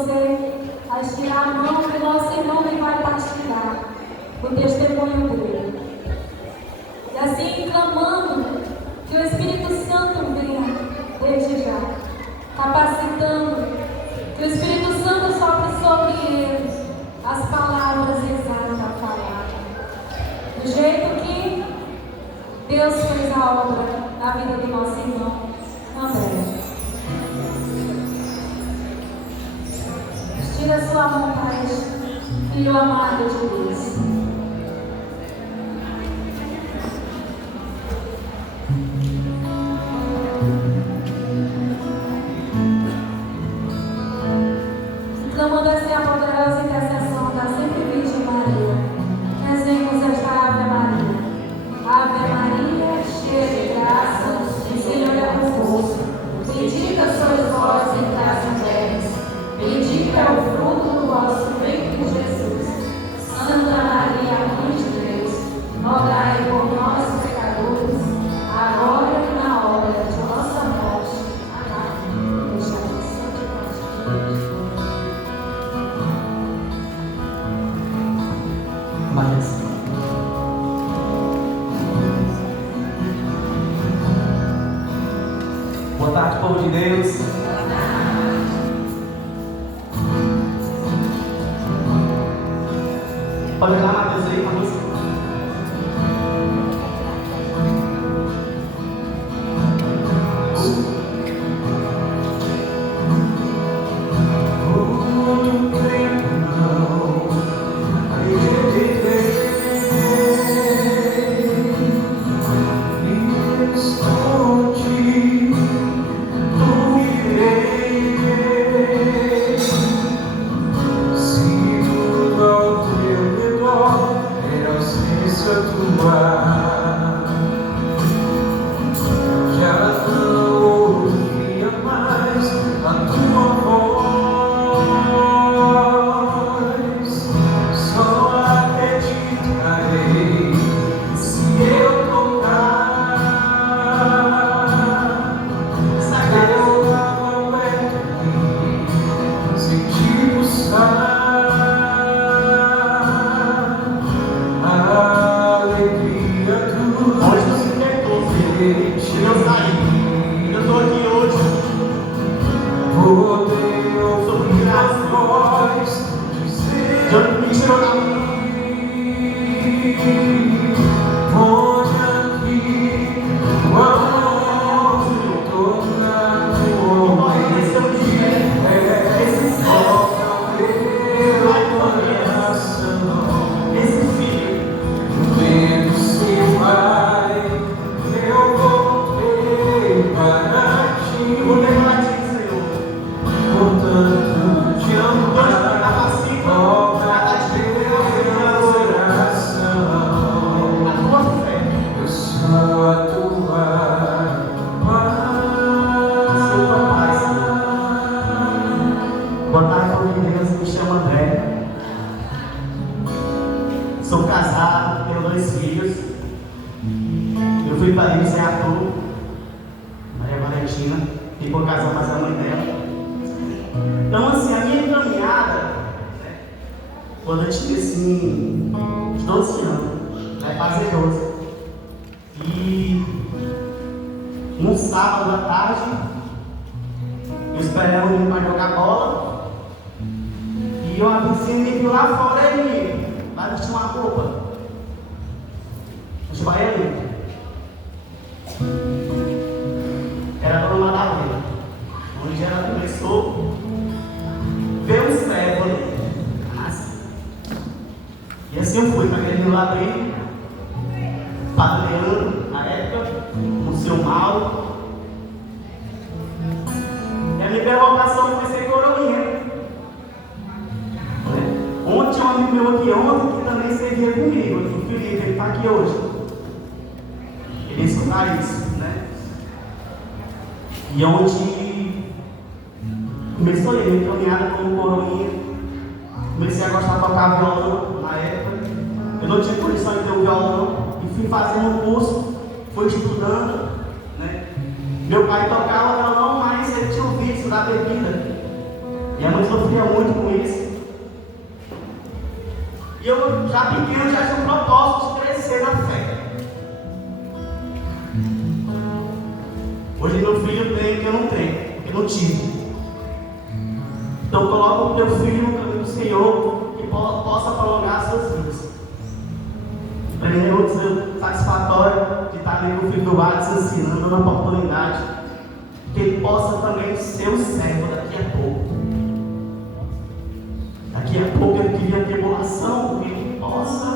você a estirar a mão do nosso irmão que vai partilhar o testemunho dele. E assim clamando que o Espírito Santo venha desde já, capacitando, que o Espírito Santo sopre sobre eles as palavras exatas da palavra. Do jeito que Deus fez a obra na vida do nosso irmão André. Estira sua mão para este filho amado de Deus. Clamando assim a poderosa intercessão da sempre Virgem Maria. Rezemos esta Ave Maria. Ave Maria, cheia de graça, o Senhor é convosco. Bendita sois vós entre as mulheres. Bendito é o fruto do vosso ventre, Jesus. Santa Maria, Mãe de Deus, rogai por nós, pecadores, agora e na hora de nossa morte. Amém. Deixa a bênção de nós. Boa tarde, povo de Deus. Pode olhar, Mateus, aí, uma música. Boa tarde, povo de Deus. Me chamo André. Sou casado, tenho 2 filhos. Eu fui para ele sem Arthur, Maria Valentina, e por casal mais a mãe dela. Então, assim, a minha caminhada, quando eu tinha assim, uns 12 anos, vai fazer 12. E num sábado à tarde, eu esperava o menino para jogar bola. E uma vizinha me viu lá fora e vai vestir uma roupa. Os baianinhos. Era a Dona Madalena. Onde ela começou a ver um servo ali. Assim. E assim eu fui para aquele meu ladrinho. Padre Leandro, na época, o seu Mauro. E a minha provocação foi ser coroinha. Ontem um amigo meu aqui ontem que também servia comigo, o Felipe, ele está aqui hoje. Ele ia escutar isso, né? E onde começou a minha caminhada como coroinha, comecei a gostar de tocar violão na época. Eu não tinha condição de ter o violão e fui fazendo um curso, fui estudando, né? Meu pai tocava violão, mas ele tinha o vício da bebida. Minha mãe sofria muito com isso. E eu, já pequeno, já tinha um propósito de crescer na fé. Hoje meu filho tem o que eu não tenho, o que eu não tive. Então coloca o teu filho no caminho do Senhor, que possa prolongar as suas vidas. Para mim é muito satisfatório de estar ali com o filho do Watson ensinando uma oportunidade, que ele possa também ser o servo daqui a pouco. Daqui a pouco ele queria tribulação, que ele possa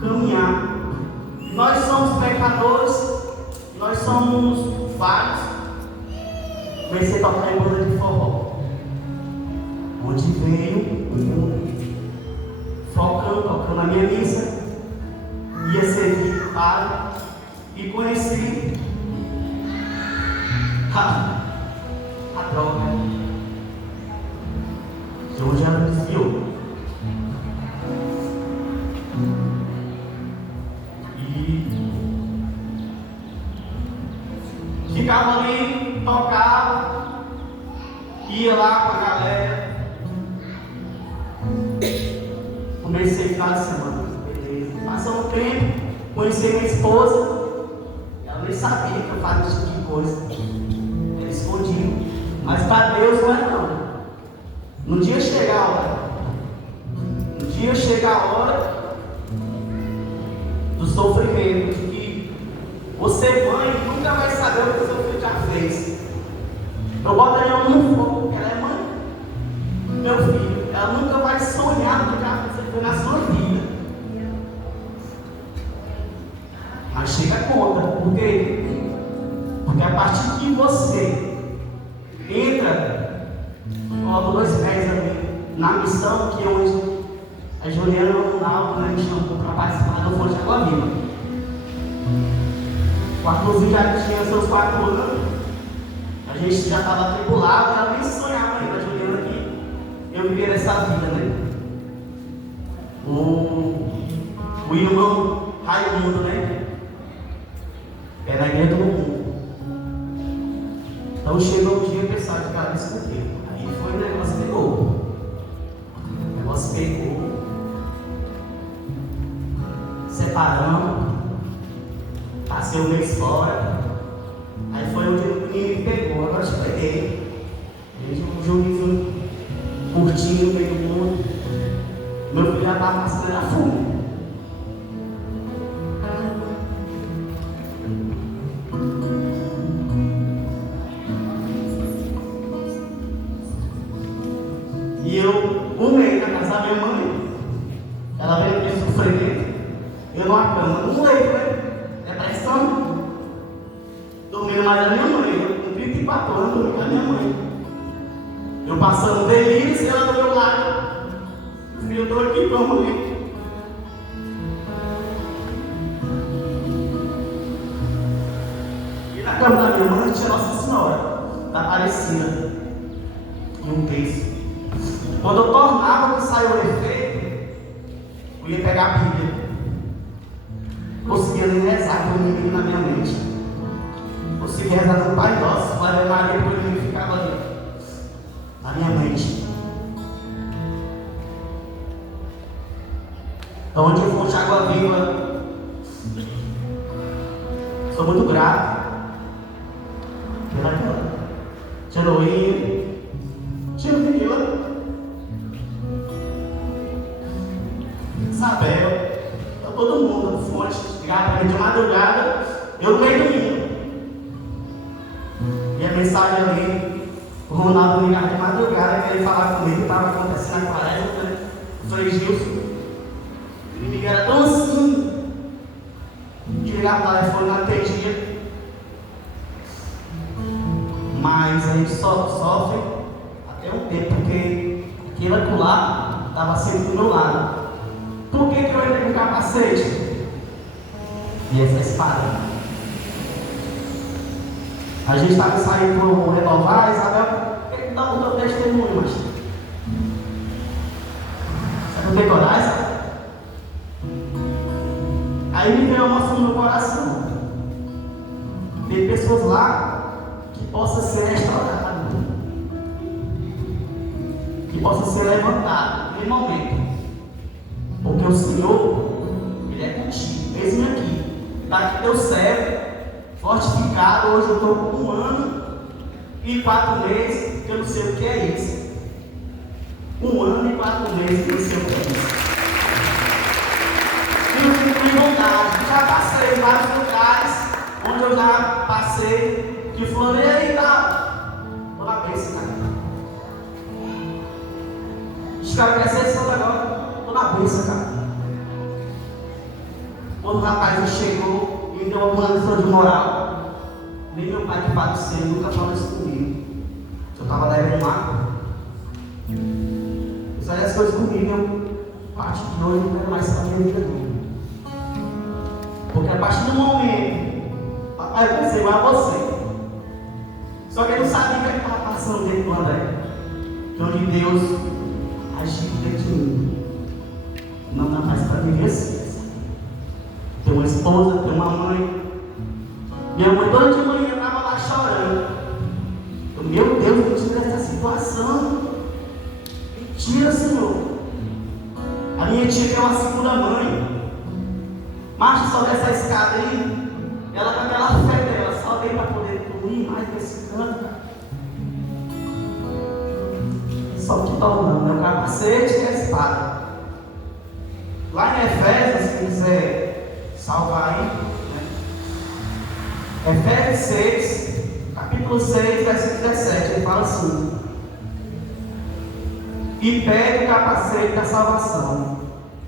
caminhar. Nós somos pecadores, nós somos vários. Comecei a tocar em banda de forró, onde veio o mundo, tocando a minha missa, ia servir para e conheci a droga. Eu já me desviou. E ficava ali, tocava, ia lá com a galera. Comecei final de semana, beleza. Passou um tempo, conheci minha esposa. Ela nem sabia que eu fazia esse tipo de coisa. Era escondido. Mas para Deus não é não. No dia chega a hora do sofrimento, de que você, mãe, nunca vai saber o que o seu filho já fez. Eu boto a minha mão no fogo, porque ela é mãe do meu filho. Ela nunca vai sonhar no que você fez na sua vida. Mas chega a conta, por quê? Porque a partir que você entra, coloco 2 pés ali na missão, que hoje a Juliana Ronaldo me chamou para participar do Fonte Água Viva. O Arthurzinho já tinha seus 4 anos, a gente já estava tripulado, ela nem sonhava ainda, a Juliana, que eu viver essa vida, né? O irmão Raimundo, né? É na igreja do mundo. Então chegou um dia, o pessoal de cabeça comigo. Aí foi, o negócio pegou. Separamos. Passei um mês fora. Aí foi onde o menino me pegou. Agora eu te peguei. Um joguinho curtinho no meio do mundo. Meu filho já estava passando na fuga. E eu, um mês na casa da minha mãe, ela veio aqui sofrendo, eu numa cama, num leito, né? Depressão, dormindo mais da minha mãe, eu com 34 anos, dormindo com a minha mãe. Eu passando delírio, e ela do meu lado. Filho, eu estou aqui para morrer. E na cama da minha mãe tinha Nossa Senhora da Aparecida e um texto. Quando eu tornava que saiu o efeito, eu ia pegar a Bíblia. Conseguia nem rezar com o inimigo na minha mente. Conseguia rezar no Pai Nosso, Pai Maria, porque o inimigo ficava ali, na minha mente. Então, onde eu Fonte Água Viva, sou muito grato pela Tia Noinha, Tia Vila, Isabel, todo mundo no Fonte, ligado para mim de madrugada, eu no meio do mundo. E a mensagem ali, o Ronaldo ligava de madrugada, queria falar comigo, que estava acontecendo na quaresma, né? Eu falei, Gilson, o inimigo era tão assim, que ligava o telefone não atendia. Mas a gente sofre até um tempo, porque aquele acolá estava sempre do meu lado. Por que eu entrei com capacete? E essa espada. A gente estava saindo para o renovar, Isabel, por que dá o teu testemunho, mas você não tem coragem? Aí me veio uma emoção no meu coração. Tem pessoas lá que possam ser restauradas. que possa ser levantado naquele momento. Porque o Senhor, Ele é contigo. Eis-me aqui. Está aqui teu servo, fortificado. Hoje eu estou com 1 ano e 4 meses, que eu não sei o que é isso. 1 ano e 4 meses, que eu não sei o que é isso. E eu fico em vontade. Já passei em vários lugares onde eu já passei, que falou, e aí, tá? Estou na bênção, cara. Os caras querem ser santo agora. Estou na bênção, cara. Quando o rapaz chegou e me deu uma lição de moral, nem meu pai que faleceu nunca falou isso comigo. Eu estava levando lá. Isso aí as coisas comigo, eu, a partir de hoje, não quero mais saber a vida dele. Porque a partir do momento, papai, eu pensei, vai você. Só que eu não sabia o que ele estava passando dentro do André. Que onde Deus agiu dentro de mim. Não dá mais para viver assim. Tem uma esposa, tem uma mãe. Minha mãe toda de manhã estava lá chorando. Eu, meu Deus, me tira dessa situação. Me tira, Senhor. A minha tia que é uma segunda mãe. Marcha, sobe essa escada aí. Ela com aquela fé dela, só veio para poder dormir mais nesse canto, cara. Só que tornando, né? O capacete e a espada. Lá em Efésios, se quiser salvar aí, né? Efésios 6, capítulo 6, versículo 17, ele fala assim: e pegue o capacete da salvação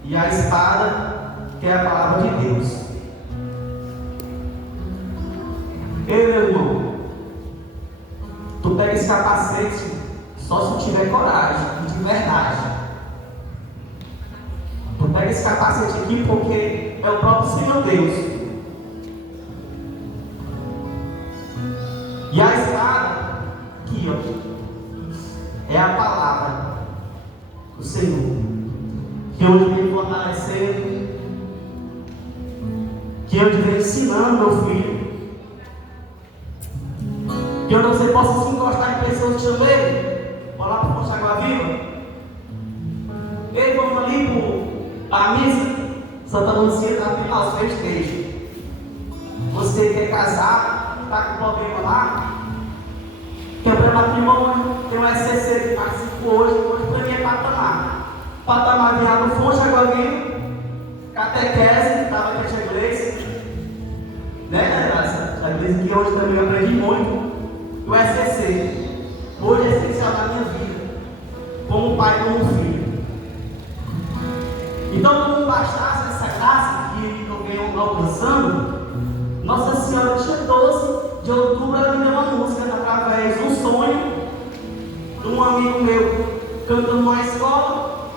e a espada, que é a palavra de Deus. Ei, meu irmão, tu pega esse capacete só se tiver coragem, de verdade. Tu pega esse capacete aqui porque é o próprio Senhor Deus. E a espada, aqui ó, é a palavra do Senhor, que eu devia fortalecendo, que eu devia ensinando meu filho, que eu não sei, possa se encostar em pessoas também. Vamos lá para o Fonte Água Viva. Ei, vamos ali para a missa. Santa Lúcia está final os festejos. Você quer casar, está com problema lá, quer para matrimônio, tem um SCC que participo hoje para mim é patamar. Patamar de água, Fonte Água Viva, catequese, estava aqui a igreja, né, Graça? A igreja que hoje também eu aprendi muito. O SCC, hoje é essencial na minha vida, como pai e como filho. Então, não bastasse essa graça que eu venho alcançando, Nossa Senhora, dia 12 de outubro, ela me deu uma música através de um sonho de um amigo meu cantando numa escola.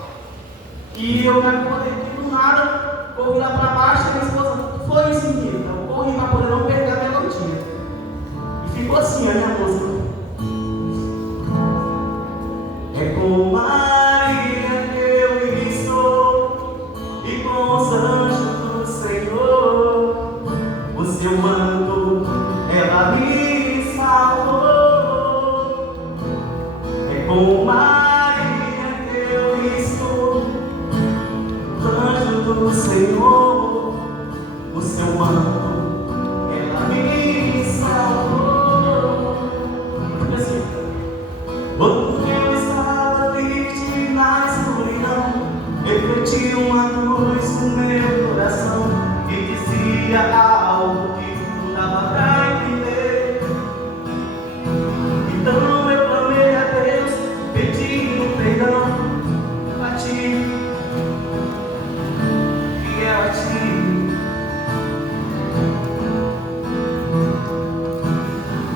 E eu me acordei do nada, corri lá para baixo e minha esposa, foi isso, menino. Então, corri para poder não perder a melodia. E ficou assim a minha música. É com Maria que eu estou, e com os anjos do Senhor, o seu manto ela me salvou. É com Maria que eu estou, os anjos do Senhor, o seu manto ela me salvou. Porque assim, quando eu estava triste na escuridão, refleti uma cruz no meu coração e dizia algo que não dava pra entender. Então eu clamei a Deus, pedindo perdão a ti, fiel a ti.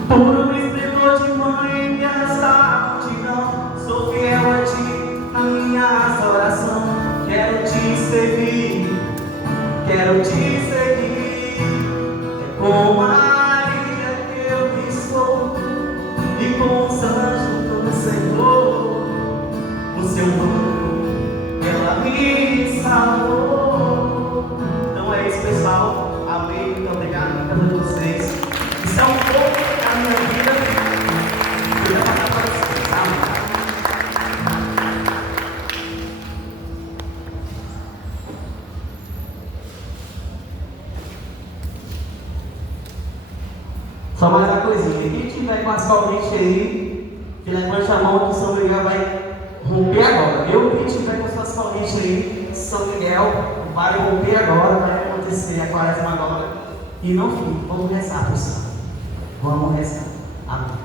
Por um esplendor de mãe me arrastar a multidão, sou fiel a ti na minha oração. Quero te seguir, quero te seguir. É com Maria que eu estou, e com os anjos do Senhor, o seu manto ela me salvou. Então é isso, pessoal. Amém. Muito obrigado por cada um de vocês. Isso é um pouco da minha vida. Eu vou passar para vocês. Amém. coisinha. Quem tiver com as correntes aí, que levante a mão que São Miguel vai romper agora. Quem tiver com suas correntes aí, São Miguel vai romper agora, vai acontecer a quaresma agora. E não fique, vamos rezar, pessoal. Vamos rezar. Amém.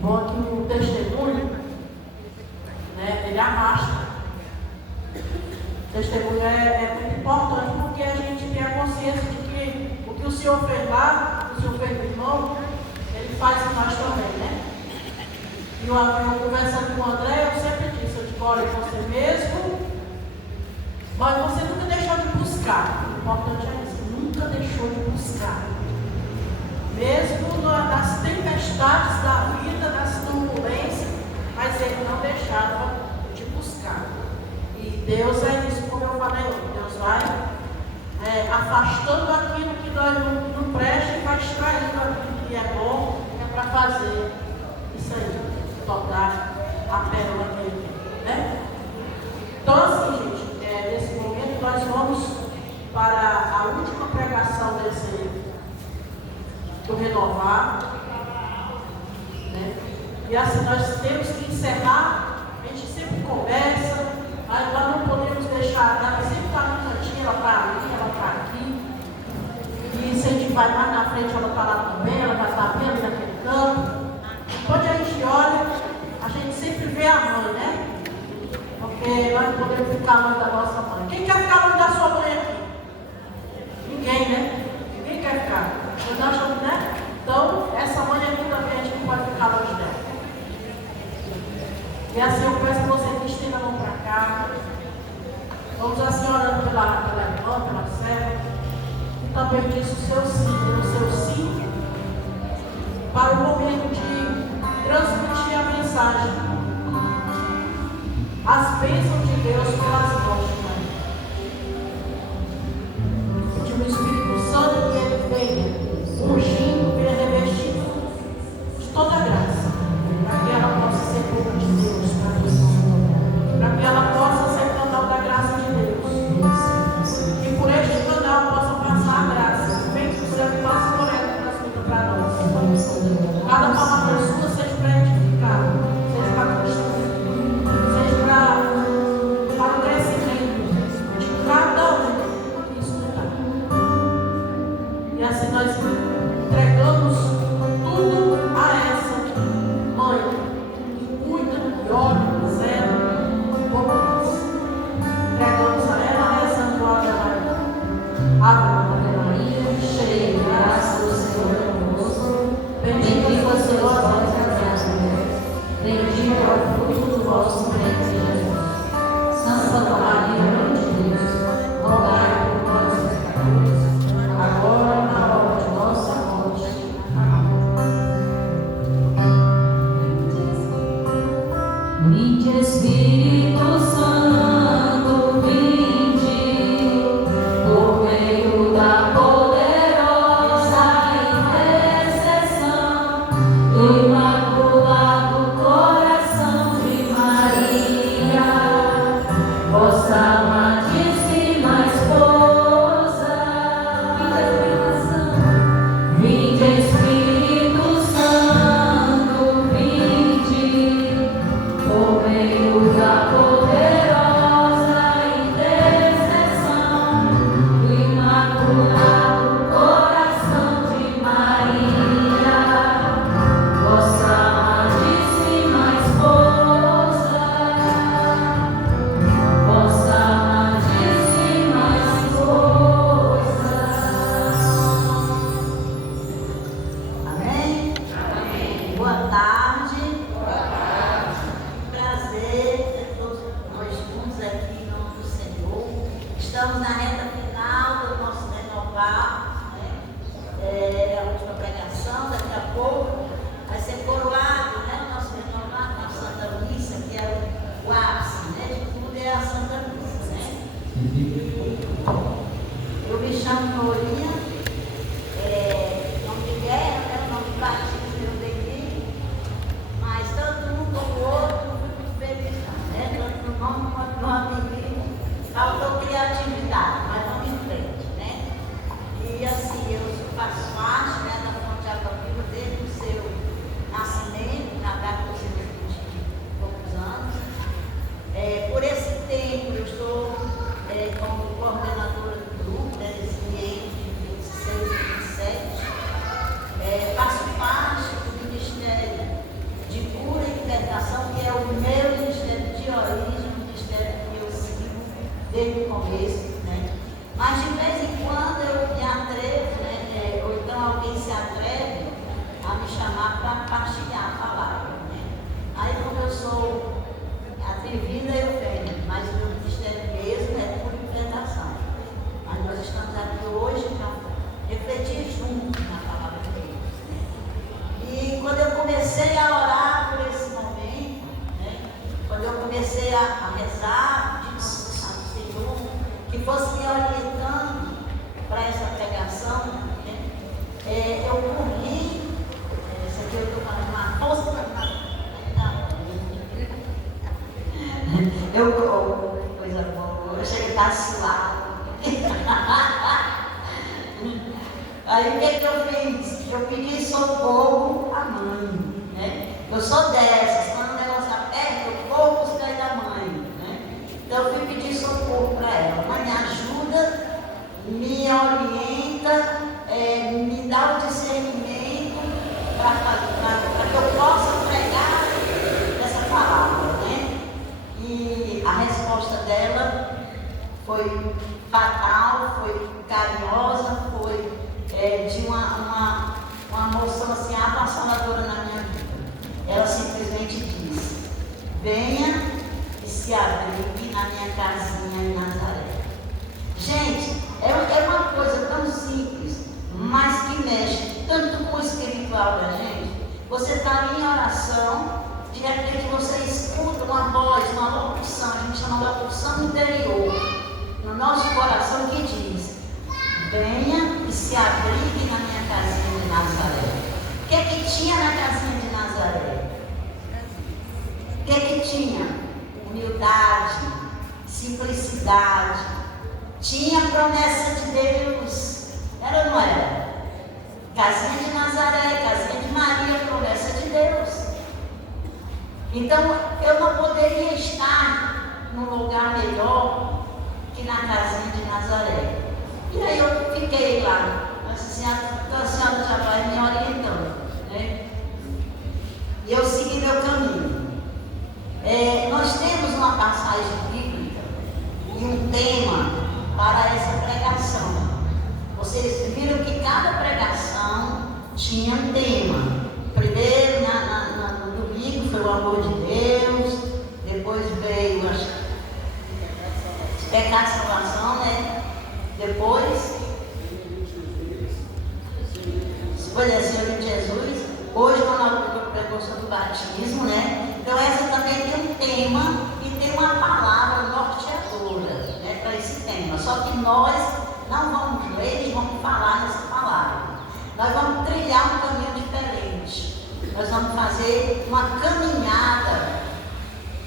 Bom, aqui o testemunho, né, ele arrasta. O testemunho é muito importante porque a gente tem a consciência de que o que o Senhor fez lá, o Senhor fez no irmão, ele faz em nós também, né? E eu conversando com o André, eu sempre disse, eu digo, olha, você mesmo, mas você nunca deixou de buscar. O importante é isso, nunca deixou de buscar. Mesmo nas tempestades da vida, nas turbulências, mas ele não deixava de buscar. E Deus é isso, como eu falei, Deus vai afastando aquilo que nós não presta e vai extraindo aquilo que é bom, é para fazer isso aí, tocar a pérola dele, né? Então assim, gente, nesse momento nós vamos para a última pregação do Renovar, né? E assim nós temos que encerrar. A gente sempre conversa, mas nós não podemos deixar, ela sempre está no cantinho, ela está ali, ela está aqui, e se a gente vai mais na frente, ela está lá também, ela vai estar bem naquele canto. Quando a gente olha, a gente sempre vê a mãe, né? Porque nós não podemos ficar longe da nossa mãe. Quem quer ficar longe da sua mãe aqui? Ninguém, né? Ninguém quer ficar. Nós achamos, né? Então, essa mãe aqui também a gente não pode ficar longe dela. E assim eu peço a você que estenda a mão para cá. Vamos assim orando pela irmã, pela serva. E também diz o seu sim para o momento de transmitir a mensagem. As bênçãos de Deus pelas mãos de mãe. De um Espírito Santo que ele venha ungindo, venha revestindo de toda a graça, para que ela possa ser boca de Deus, para que ela possa ser canal da graça de Deus, e por este canal possa passar a graça, vem que o céu e passa por ela e transmita para nós. Cada palavra sua seja para edificar, seja para construir, seja para o crescimento de cada um que escutar. E assim nós entregamos tudo a essa mãe que cuida, que ora, zela, como nós. Entregamos a ela, rezando a Ave Maria, cheia de graça, o Senhor é convosco. Bendita você vós entre as mulheres, bendito é o fruto do vosso ventre, Jesus. Santa Maria, Mãe de Deus, rogai por nós, pecadores, agora e na hora de nossa morte. Amém. Vinde Espírito Santo, vinde, por meio da poderosa intercessão do Imaculado Coração de Maria, vossa amadíssima esposa. Vinde Espírito Santo, vinde, por meio da poderosa intercessão do Imaculado Coração de Maria, vossa amadíssima esposa, vossa amadíssima esposa. Amém? Amém. Boa tarde. Prazer ter todos nós juntos aqui em nome do Senhor. Estamos na reta final do nosso Renovar, né? A última pregação, daqui a pouco vai ser coroado, né? O nosso Renovar com a Santa Missa, que é o ápice, né? De tudo é a Santa Missa, né? Eu me chamo Norinha, não de guerra, né? O nome faltou criatividade, mas vamos em frente, né? E assim, eu faço parte, né, da Fonte Água Viva desde o seu nascimento, na data dos seus 20 e poucos anos. Por esse tempo, eu estou como coordenadora do grupo, desse ambiente de 26 e 27. Faço parte do Ministério de Cura e Libertação, que é o meu ministério de origem, o ministério que eu sigo desde o começo, né? Mas de vez em quando eu me atrevo, né? Ou então alguém se atreve a me chamar para partilhar a palavra, né? Aí como eu sou atrevida, eu venho, mas o meu ministério mesmo é Cura e Libertação. Mas nós estamos aqui hoje para refletir juntos na palavra de Deus, né? E quando eu comecei a orar por esse momento, né? Quando eu comecei a rezar, de Senhor, que fosse me orientando para essa pregação, né? Eu corri, essa aqui eu estou falando uma força coisa boa, eu cheguei a estar suado. Aí o que eu fiz? Eu pedi socorro à mãe, né? Eu sou dessas, quando o negócio aperta, eu vou buscar da mãe, né? Então eu fui pedir socorro para ela. Mãe, me ajuda, me orienta, me dá o discernimento para que eu possa pregar essa palavra, né? E a resposta dela foi fatal, foi carinhosa, foi de uma moção assim avassaladora na minha vida. Ela simplesmente disse: venha e se abrigue na minha casinha em Nazaré. Gente, é uma coisa tão simples, mas que mexe tanto com o espiritual da gente. Você está ali em oração, de repente você escuta uma voz, uma locução, a gente chama de locução interior, no nosso coração, que diz: venha e se abrigue na minha casinha de Nazaré. O que tinha na casinha de Nazaré? O que tinha? Humildade, simplicidade. Tinha promessa de Deus. Era ou não era? Casinha de Nazaré, casinha de Maria, promessa de Deus. Então, eu não poderia estar num lugar melhor que na casinha de Nazaré. E aí eu fiquei lá. Assim, a senhora já vai me orientando, né? E eu segui meu caminho. Nós temos uma passagem bíblica e um tema para essa pregação. Vocês viram que cada pregação tinha um tema. Primeiro, no domingo, foi o amor de Deus. Depois veio pecado e salvação, né? Depois, Senhor de Jesus. Hoje, nós precursor do batismo, né? Então, essa também tem um tema e tem uma palavra norteadora, né, para esse tema. Só que nós não vamos ler e vamos falar nessa palavra. Nós vamos trilhar um caminho diferente. Nós vamos fazer uma caminhada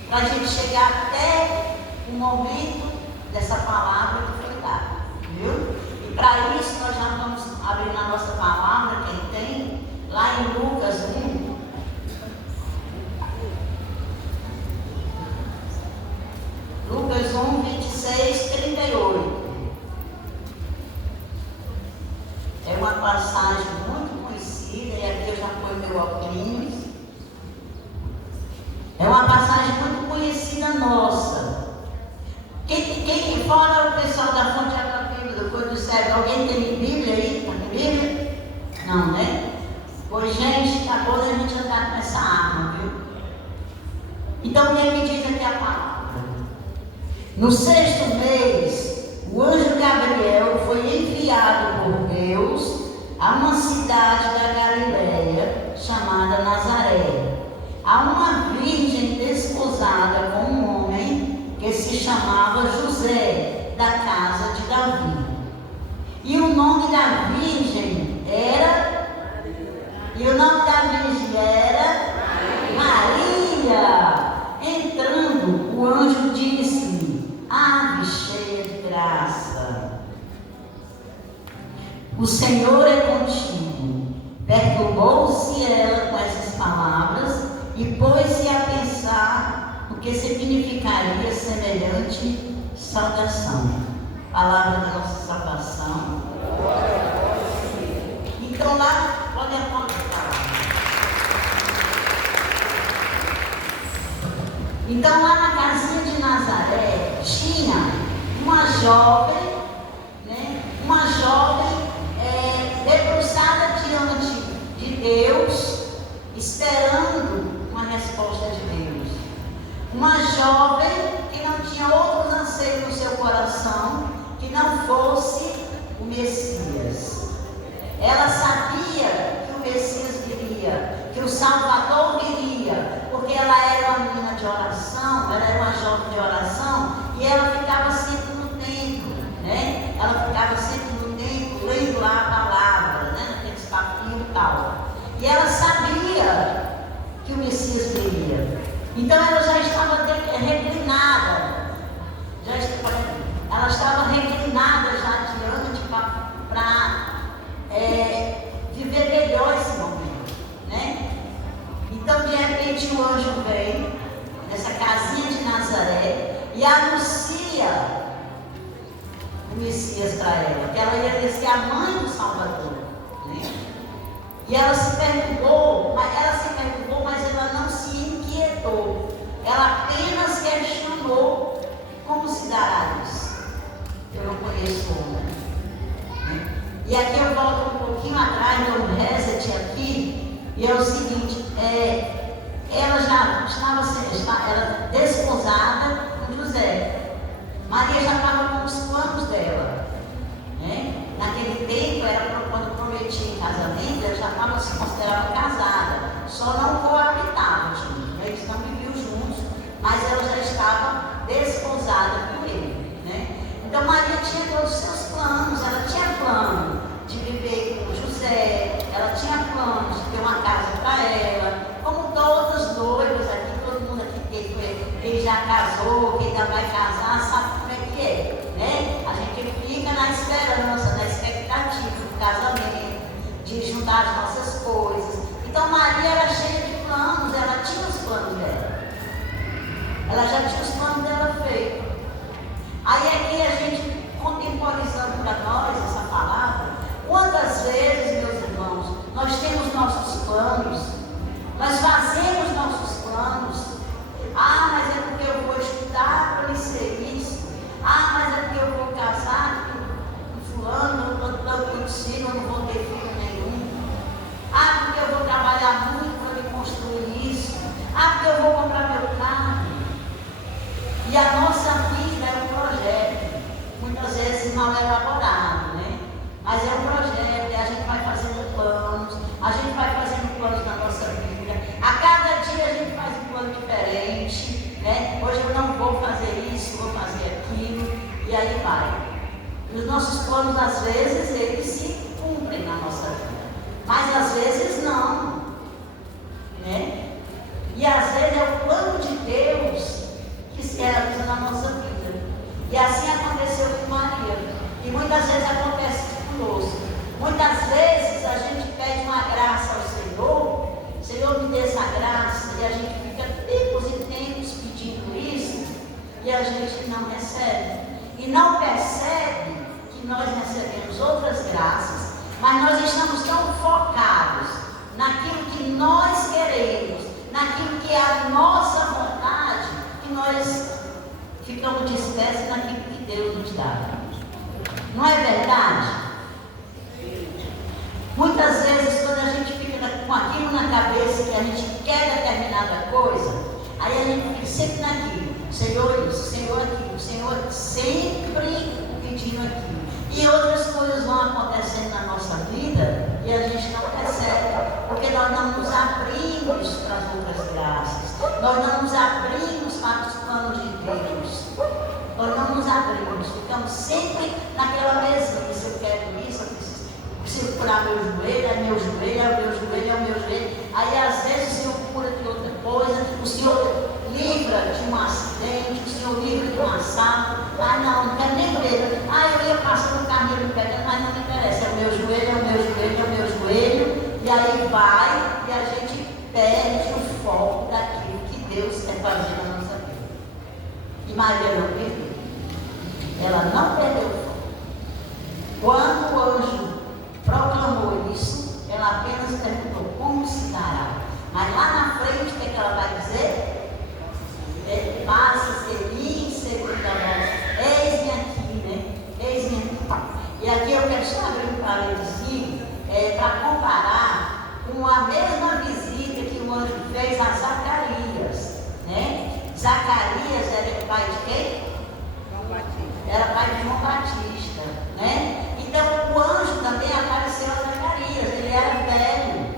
para a gente chegar até o momento dessa palavra que foi dada, viu? E para isso nós já vamos abrir na nossa palavra, quem tem, lá em Lucas 1. Lucas 1, 26, 38. É uma passagem muito conhecida, e aqui eu já ponho meu óculos. É uma passagem muito conhecida nossa. Quem fora o pessoal da Fonte Água Viva, do Corpo do Céu, alguém tem Bíblia aí? Tem Bíblia? Não, né? Pois, gente, acabou de a gente andar com essa arma, viu? Então, o que me diz aqui a palavra? No 6º mês, o anjo Gabriel foi enviado por Deus a uma cidade da Galileia chamada Nazaré, a uma virgem desposada com um homem que se chamava José, da casa de Davi. E o nome da virgem era Maria. Entrando, o anjo disse O Senhor é contigo. Perturbou-se ela com essas palavras e pôs-se a pensar o que significaria semelhante saudação. Palavra da nossa salvação. Então lá, pode apontar. Então lá na casinha de Nazaré tinha uma jovem, né? Uma jovem debruçada diante de Deus, esperando uma resposta de Deus. Uma jovem que não tinha outros anseios no seu coração que não fosse o Messias. Ela sabia que o Messias viria, que o Salvador viria, porque ela era uma menina de oração, ela era uma jovem de oração, e ela ficava sempre no templo, né? Ela ficava sempre no templo, lendo lá a palavra, né? Naqueles papinhos e tal. E ela sabia que o Messias viria. Então ela já estava reclinada, ela estava reclinada já diante para viver melhor esse momento, né? Então de repente o anjo vem nessa casinha de Nazaré e anuncia o Messias para ela, que ela ia ser a mãe do Salvador, né? E ela se perturbou, mas ela não se inquietou. Ela apenas questionou como se dará isso. Eu não conheço o homem, né? E aqui eu volto um pouquinho atrás, dou um reset aqui, e é o seguinte, ela já estava desposada com José. Maria já estava com os planos dela, né? Naquele tempo, quando prometia em casamento, ela já estava se considerada casada, só não coabitavam, eles não viviam juntos, mas ela já estava desposada com ele, né? Então Maria tinha todos os seus planos, ela tinha plano de viver com José, ela tinha plano de ter uma casa para ela, como todos os noivos aqui, todo mundo aqui que já casou, que ainda vai casar, sabe como é que é, né? A gente fica na esperança, na expectativa do casamento, de juntar as nossas coisas. Então Maria era cheia de planos, ela tinha os planos dela. Ela já tinha os planos dela feitos. Aí aqui a gente, contemporizando para nós essa palavra, quantas vezes, meus irmãos, nós temos nossos planos, nós fazemos nossos planos. Ah, mas é porque eu vou estudar para me ser isso. Ah, mas é porque eu vou casar com fulano, não estou conhecido, eu não vou ter filho nenhum. Ah, porque eu vou trabalhar muito para me construir isso. Ah, porque eu vou comprar meu carro. E a nossa vida é um projeto, muitas vezes mal elaborado, né? Mas é um projeto, e a gente vai fazendo planos, a gente vai fazendo planos na nossa vida. A cada dia a gente faz um plano diferente, né? Hoje eu não vou fazer isso, vou fazer aquilo, e aí vai. E os nossos planos, às vezes, eles se cumprem na nossa vida, mas às vezes não, né? E às vezes é o plano de Deus que se realiza na nossa vida. E assim aconteceu com Maria. E muitas vezes acontece conosco. Muitas vezes a gente pede uma graça ao Senhor, Senhor me dê essa graça, e a gente fica tempos e tempos pedindo isso, e a gente não recebe. E não percebe que nós recebemos outras graças, mas nós estamos tão focados naquilo que nós queremos, naquilo que é a nossa vontade, que nós ficamos dispersos naquilo que Deus nos dá. Não é verdade? Muitas vezes, quando a gente fica com aquilo na cabeça, que a gente quer determinada coisa, aí a gente fica sempre naquilo. Senhor isso, Senhor aquilo, Senhor sempre pedindo aquilo. E outras coisas vão acontecendo na nossa vida e a gente não percebe, porque nós não nos abrimos para as outras graças, nós não nos abrimos para os planos de Deus, nós não nos abrimos, ficamos sempre naquela mesmice, eu quero isso, eu preciso curar meu joelho, é meu joelho, é o meu joelho, é o meu joelho. Aí às vezes o Senhor cura de outra coisa, o Senhor livra de um acidente, o Senhor livra de um assalto. Ah não quero nem ver. Ah, eu ia passando o carrinho me pegando, mas não me interessa, é o meu joelho. E Maria não perdeu. Ela não perdeu o foco. Quando o anjo proclamou isso, ela apenas perguntou como se dará. Mas lá na frente, o que ela vai dizer? Passa ser mim, segundo a voz. Eis-me aqui, né? Eis-me aqui. E aqui eu quero só abrir um parênteses para comparar com a mesma visita que o anjo fez a Zacarias, né? Zacarias era pai de quem? João Batista. Era pai de João Batista, né? Então o anjo também apareceu a Zacarias, ele era velho,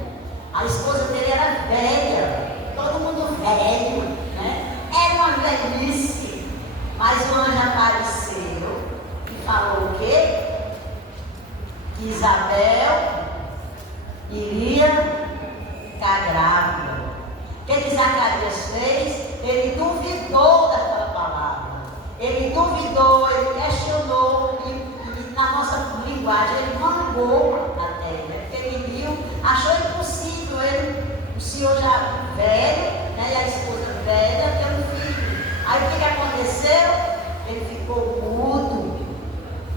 a esposa dele era velha, todo mundo velho, né? Era uma velhice, mas o anjo apareceu e falou o quê? Que Isabel iria ficar grávida. O que Zacarias fez? Ele duvidou daquela palavra. Ele duvidou, ele questionou, e na nossa linguagem ele mangou a terra. Ele viu, achou impossível, o senhor já velho, né, e a esposa velha, ter um filho. Aí o que aconteceu? Ele ficou mudo,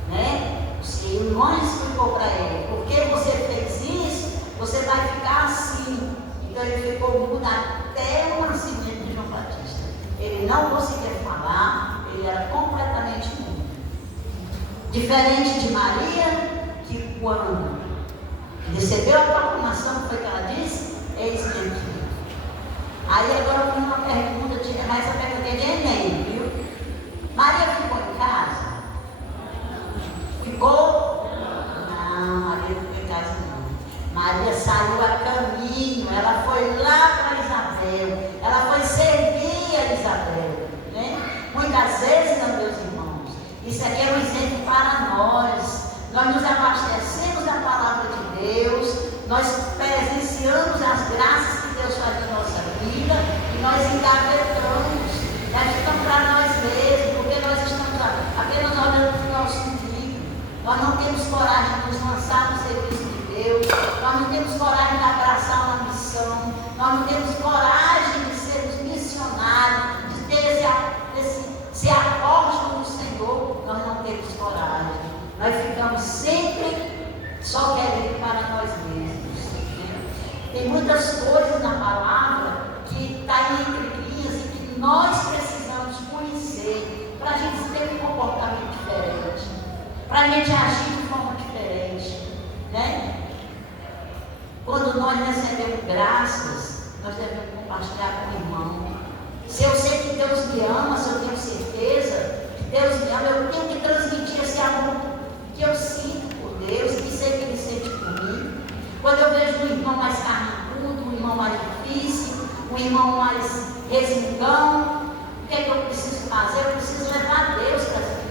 né? E o anjo explicou para ele: porque você fez isso, você vai ficar assim. Então ele ficou mudo até o nascimento de João Batista. Ele não conseguia falar, ele era completamente mudo. Diferente de Maria, que quando recebeu a proclamação, foi que ela disse: eis-me aqui. Aí agora vem uma pergunta, mas essa pergunta é de Enem, viu? Maria ficou em casa? Ficou? Não, Maria não ficou em casa não. Maria saiu a caminho, ela foi lá para Isabel, ela foi servir a Isabel, né? Muitas vezes, meus irmãos, isso aqui é um exemplo para nós. Nós nos abastecemos da palavra de Deus, nós presenciamos as graças que Deus faz na nossa vida e nós engavetamos, nós ficamos para nós mesmos, porque nós estamos apenas olhando para o nosso umbigo. Nós não temos coragem de nos lançar no serviço de Deus, nós não temos coragem de abraçar uma missão, nós não temos coragem de sermos missionários, de ter esse apóstolo do Senhor, nós não temos coragem. Nós ficamos sempre só querendo para nós mesmos. Tem muitas coisas na palavra que está entre linhas e que nós precisamos conhecer para a gente ter um comportamento diferente, para a gente agir de forma diferente, né? Quando nós recebemos graças, nós devemos compartilhar com o irmão. Se eu sei que Deus me ama, se eu tenho certeza que Deus me ama, eu tenho que transmitir esse amor que eu sinto por Deus, que sei que Ele sente por mim. Quando eu vejo um irmão mais carrancudo, um irmão mais difícil, um irmão mais resmungão, o que é que eu preciso fazer? Eu preciso levar Deus para as pessoas.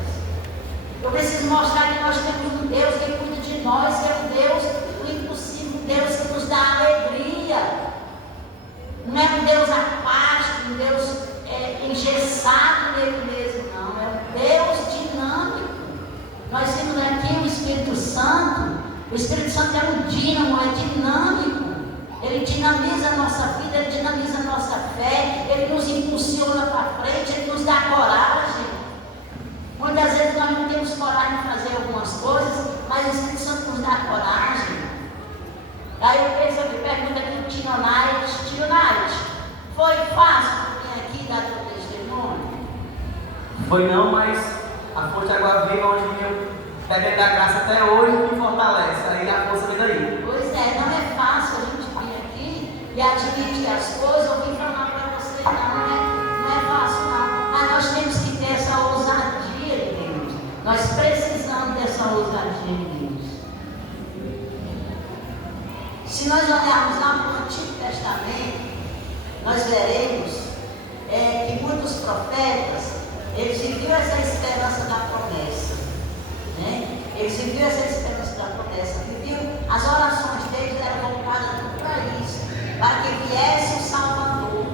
Eu preciso mostrar que nós temos um Deus que cuida de nós, que é um Deus do impossível, um Deus que nos dá alegria. Não é um Deus apático, um Deus engessado nele mesmo, não. É um Deus dinâmico. Nós temos aqui o Espírito Santo. O Espírito Santo é um dínamo, é dinâmico. Ele dinamiza a nossa vida, ele dinamiza a nossa fé, ele nos impulsiona para frente, ele nos dá coragem. Muitas vezes nós não temos coragem de fazer algumas coisas, mas o Espírito Santo nos dá coragem. Aí eu pergunto aqui o Tio Night, foi fácil vir aqui dar teu testemunho? Foi não, mas a fonte de água viva onde eu pego da graça até hoje me fortalece. Aí a força vem daí. Pois é, não é fácil a gente vir aqui e admitir as coisas ou vir falar para vocês, não é fácil não. Mas nós temos que ter essa ousadia de Deus. Nós precisamos dessa ousadia de Deus. Se nós olharmos lá para o Antigo Testamento, nós veremos que muitos profetas, eles viviam essa esperança da promessa, né? Eles viviam essa esperança da promessa, viviam, as orações deles eram voltadas para isso, para que viesse o Salvador.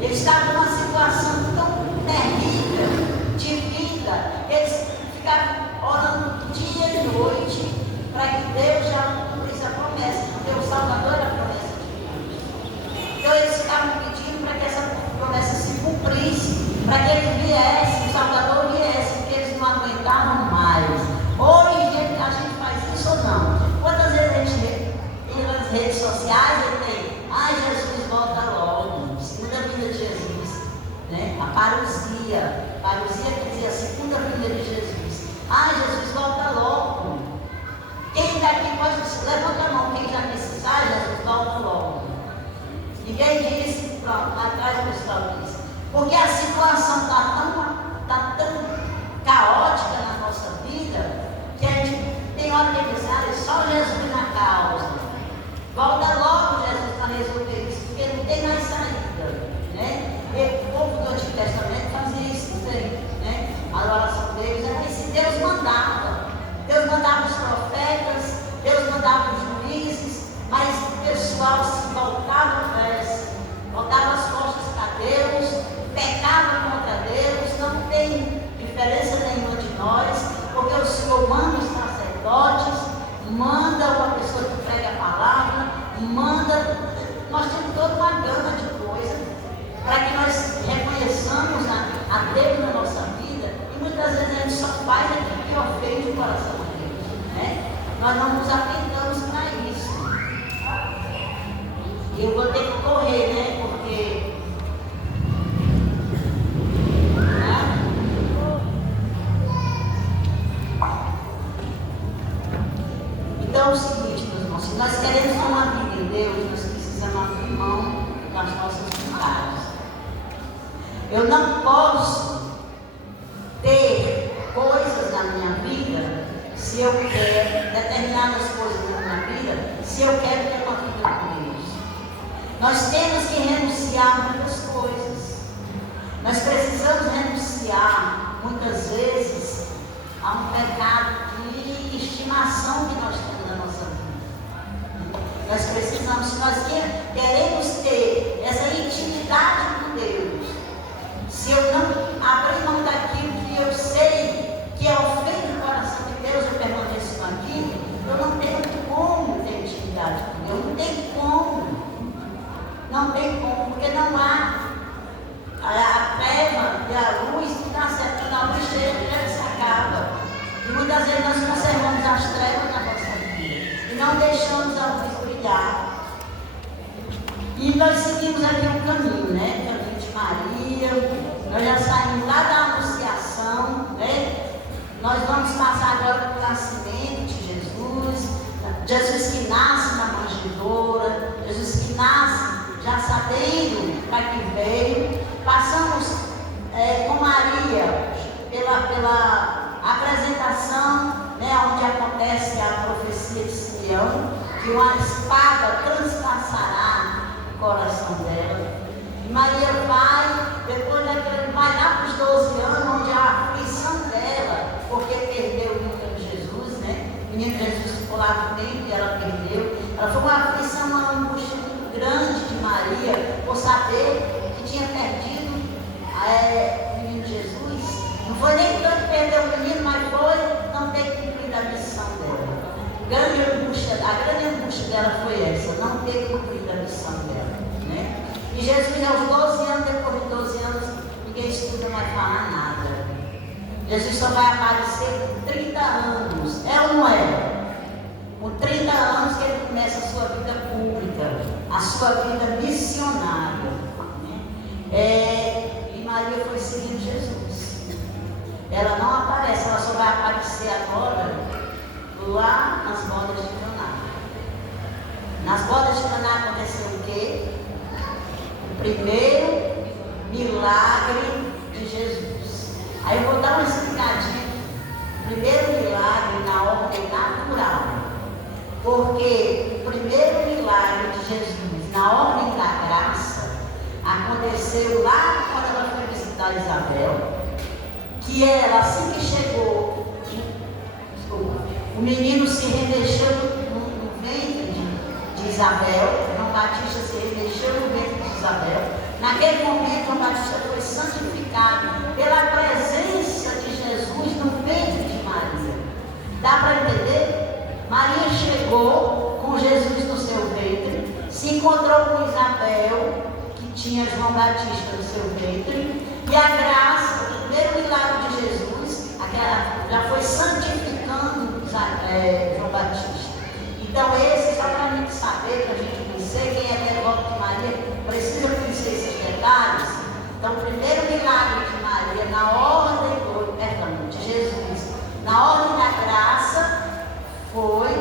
Eles estavam numa situação tão terrível de vida, eles ficavam orando dia e noite para que Deus já cumprisse a promessa, porque o Salvador era a promessa de Deus. Então eles ficavam pedindo para que essa promessa se cumprisse, para que ele viesse. se eu quero ter uma vida com Deus. Nós temos que renunciar a muitas coisas. Nós precisamos renunciar, muitas vezes, a um pecado de estimação que nós temos na nossa vida. Nós precisamos, se nós queremos ter essa intimidade com Deus, se eu não abrir mão daquilo que eu sei que é ofende o coração de Deus, eu permaneço com aquilo, eu não tenho como ter intimidade com Deus. Não tem como. Não tem como, porque não há a treva e a luz que dá certo. Quando a luz chega, se acaba. E muitas vezes nós conservamos as trevas na nossa vida e não deixamos a luz brilhar. E nós seguimos aqui um caminho, né? O caminho de Maria. Nós já saímos lá da Anunciação, né? Nós vamos passar agora para o nascimento de Jesus. Jesus que nasce na manjedoura. Jesus que nasce já sabendo para que veio. Passamos com Maria pela apresentação, né, onde acontece a profecia de Simeão, que uma espada transpassará o coração dela. E Maria vai, depois daquele, vai lá para os 12 anos, onde a aflição dela, porque perdeu o menino Jesus, né? O menino Jesus ficou lá no tempo e ela perdeu. Ela foi uma aflição, uma angústia muito grande de Maria, por saber que tinha perdido o menino Jesus. Não foi nem tanto perder o menino, mas foi não ter cumprido a missão dela. A grande angústia dela foi essa, não ter cumprido a missão dela, né? E Jesus, aos 12 anos, depois de 12 anos, ninguém estuda mais falar nada. Jesus só vai aparecer com 30 anos, é ou não é? Com 30 anos que ele começa a sua vida pública, a sua vida missionária. E Maria foi seguindo Jesus. Ela não aparece, ela só vai aparecer agora lá nas bodas de Caná. Nas bodas de Caná aconteceu o quê? O primeiro milagre de Jesus. Aí eu vou dar uma explicadinha. O primeiro milagre na ordem natural. Porque o primeiro milagre de Jesus na ordem da graça aconteceu lá quando ela foi visitar Isabel, que ela, assim que chegou, o menino se remexeu no ventre de Isabel. João Batista se remexeu no ventre de Isabel. Naquele momento, João Batista foi santificado pela presença de Jesus no ventre de Maria. Dá para entender? Maria chegou com Jesus no seu ventre, se encontrou com Isabel, que tinha João Batista no seu ventre, e a graça, o primeiro milagre de Jesus, já foi santificando João Batista. Então esse, só para a gente saber, para a gente conhecer quem é devoto de Maria, precisa conhecer esses detalhes. Então o primeiro milagre de Maria, na ordem de Jesus, na ordem da graça, foi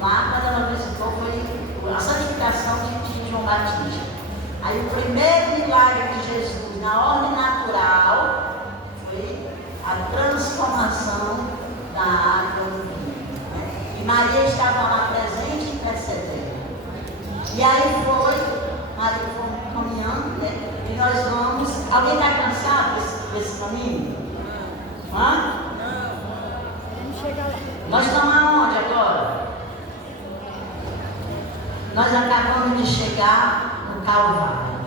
lá quando ela visitou, foi a santificação de João Batista. Aí o primeiro milagre de Jesus na ordem natural foi a transformação da água no vinho. E Maria estava lá presente e intercedendo. E aí Maria foi caminhando, né? E nós vamos. Alguém está cansado desse caminho? Hã? Nós estamos aonde agora? Nós acabamos de chegar no Calvário.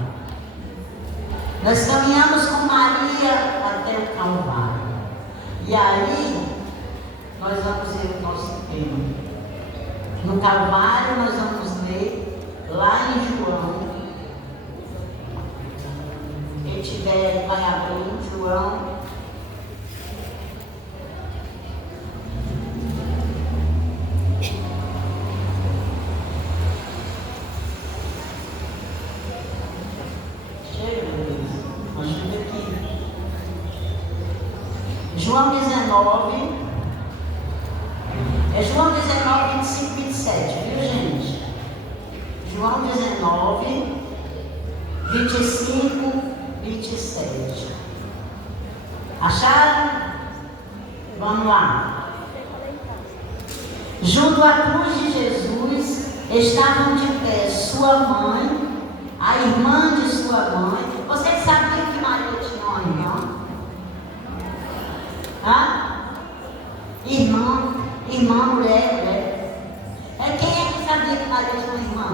Nós caminhamos com Maria até o Calvário. E aí, nós vamos ver o nosso tema. No Calvário, nós vamos ler lá em João. Quem tiver, vai abrir João. João 19, João 19, 25, 27, viu gente? João 19, 25, 27. Acharam? Vamos lá. Junto à cruz de Jesus estavam de pé sua mãe, a irmã de sua mãe. Vocês sabiam que Maria tinha uma irmã? Irmã, mulher. Quem é que sabia que Maria tinha uma irmã?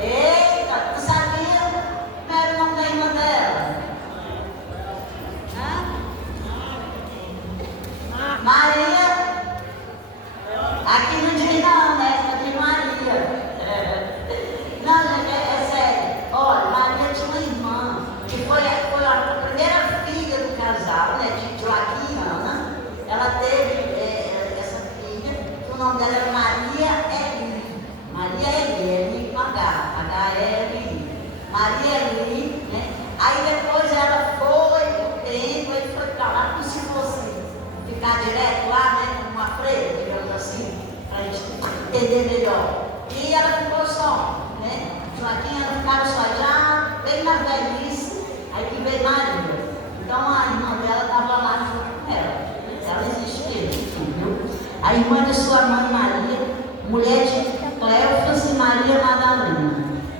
Eita, tu sabia? Como era o nome da irmã dela? Maria. Aqui não diz não, né? Só diz Maria. Não, gente, é sério. Olha, Maria tinha uma irmã, que foi a primeira filha do casal, né? De Joaquim e Ana. Ela teve essa filha, que o nome dela era Maria Eli. Maria Eli, com H-E-L-I. Maria Eli, né? Aí depois ela foi, o tempo, ele foi para lá, como se fosse ficar direto lá, né? Como uma freira, digamos assim, para a gente entender melhor. E ela ficou só, né? Joaquim, ela ficava só, já bem na velhice, aí que veio Maria. Então a irmã dela estava lá junto com ela. Ela existia, viu? A irmã de sua mãe Maria, mulher de Cleofas e Maria Madalena.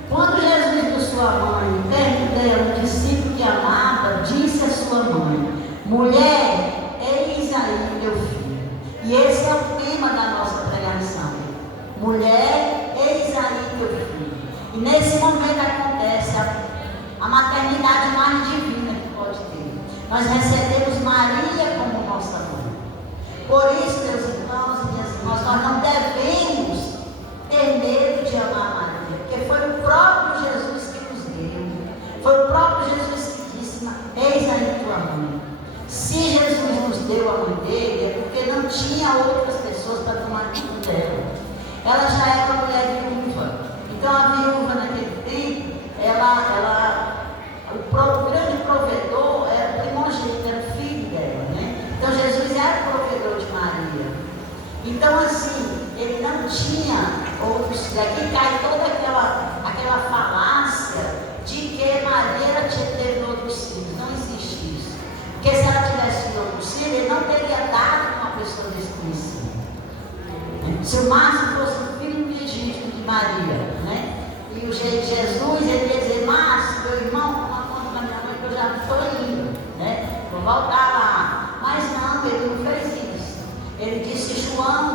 Quando Jesus de sua mãe perto dela, o discípulo que amava, disse a sua mãe: mulher, eis aí meu filho. E esse é o tema da nossa pregação. Mulher, eis aí meu filho. E nesse momento acontece a maternidade mais divina que pode ter. Nós recebemos Maria como nossa mãe. Por isso, meus irmãos e minhas irmãs, nós não devemos ter medo de amar Maria, porque foi o próprio Jesus que nos deu. Foi o próprio Jesus que disse: eis aí tua mãe. Se Jesus nos deu a mãe dele, é porque não tinha outras pessoas para tomar conta dela. Ela já era uma mulher viúva. Então a viúva naquele tempo, o grande provedor era o primogênito, era o filho dela, né? Então Jesus era o provedor de Maria. Então assim, ele não tinha outros. Aqui cai toda aquela falácia de que Maria teve outros filhos. Não existe isso. Porque se ela tivesse tido outros filhos, ele não teria dado uma pessoa desconhecida. Se o Márcio fosse o filho legítimo de Maria, né? E o Jesus, ele ia dizer: Márcio, meu irmão, toma conta da minha mãe que eu já estou indo, né? Vou voltar lá. Mas não, ele não fez isso. Ele disse: João,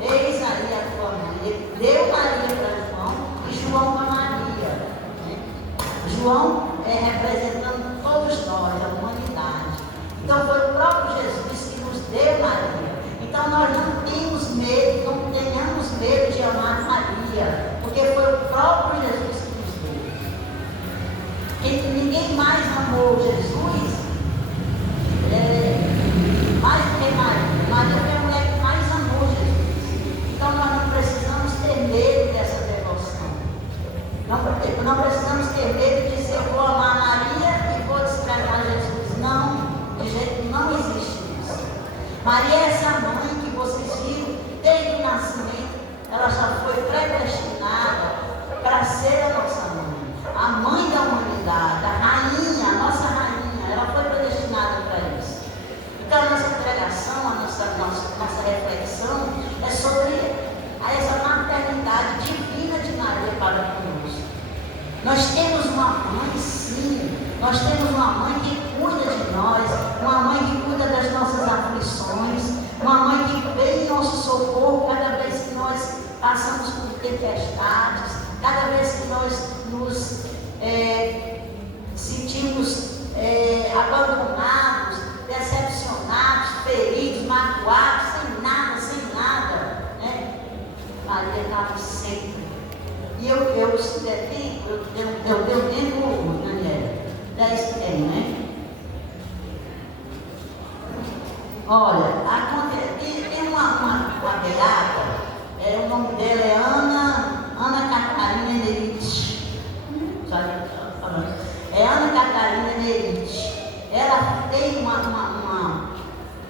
eis aí a tua mãe. Ele deu Maria para João e João para Maria, né? João representando todos nós, a humanidade. Então foi o próprio Jesus que nos deu Maria. Então nós não temos medo, não tenhamos medo de amar Maria, porque foi o próprio Jesus que nos deu. E ninguém mais amou Jesus mais do que Maria. Maria foi a mulher que mais amou Jesus. Então nós não precisamos ter medo dessa devoção. Não precisamos ter medo de dizer: vou amar Maria e vou desprezar Jesus. Não, de jeito não existe isso. Maria é essa mãe que vocês viram desde o nascimento. Ela já foi predestinada para ser a nossa mãe, a mãe da humanidade, a rainha, a nossa rainha. Ela foi predestinada para isso. Então a nossa pregação, a nossa reflexão é sobre essa maternidade divina de Maria para conosco. Nós temos uma mãe, sim. Nós temos uma mãe que cuida de nós, uma mãe que cuida das nossas aflições, uma mãe que vem em nosso socorro cada vez que nós passamos por tempestades, cada vez que nós nos sentimos abandonados, decepcionados, feridos, magoados, sem nada, né? Maria estava sempre. E eu tenho tempo, Daniela, 10 tem, né? Olha, tem uma beata, o nome dela é Ana Catarina Nerite. É Ana Catarina Nerite. Ela tem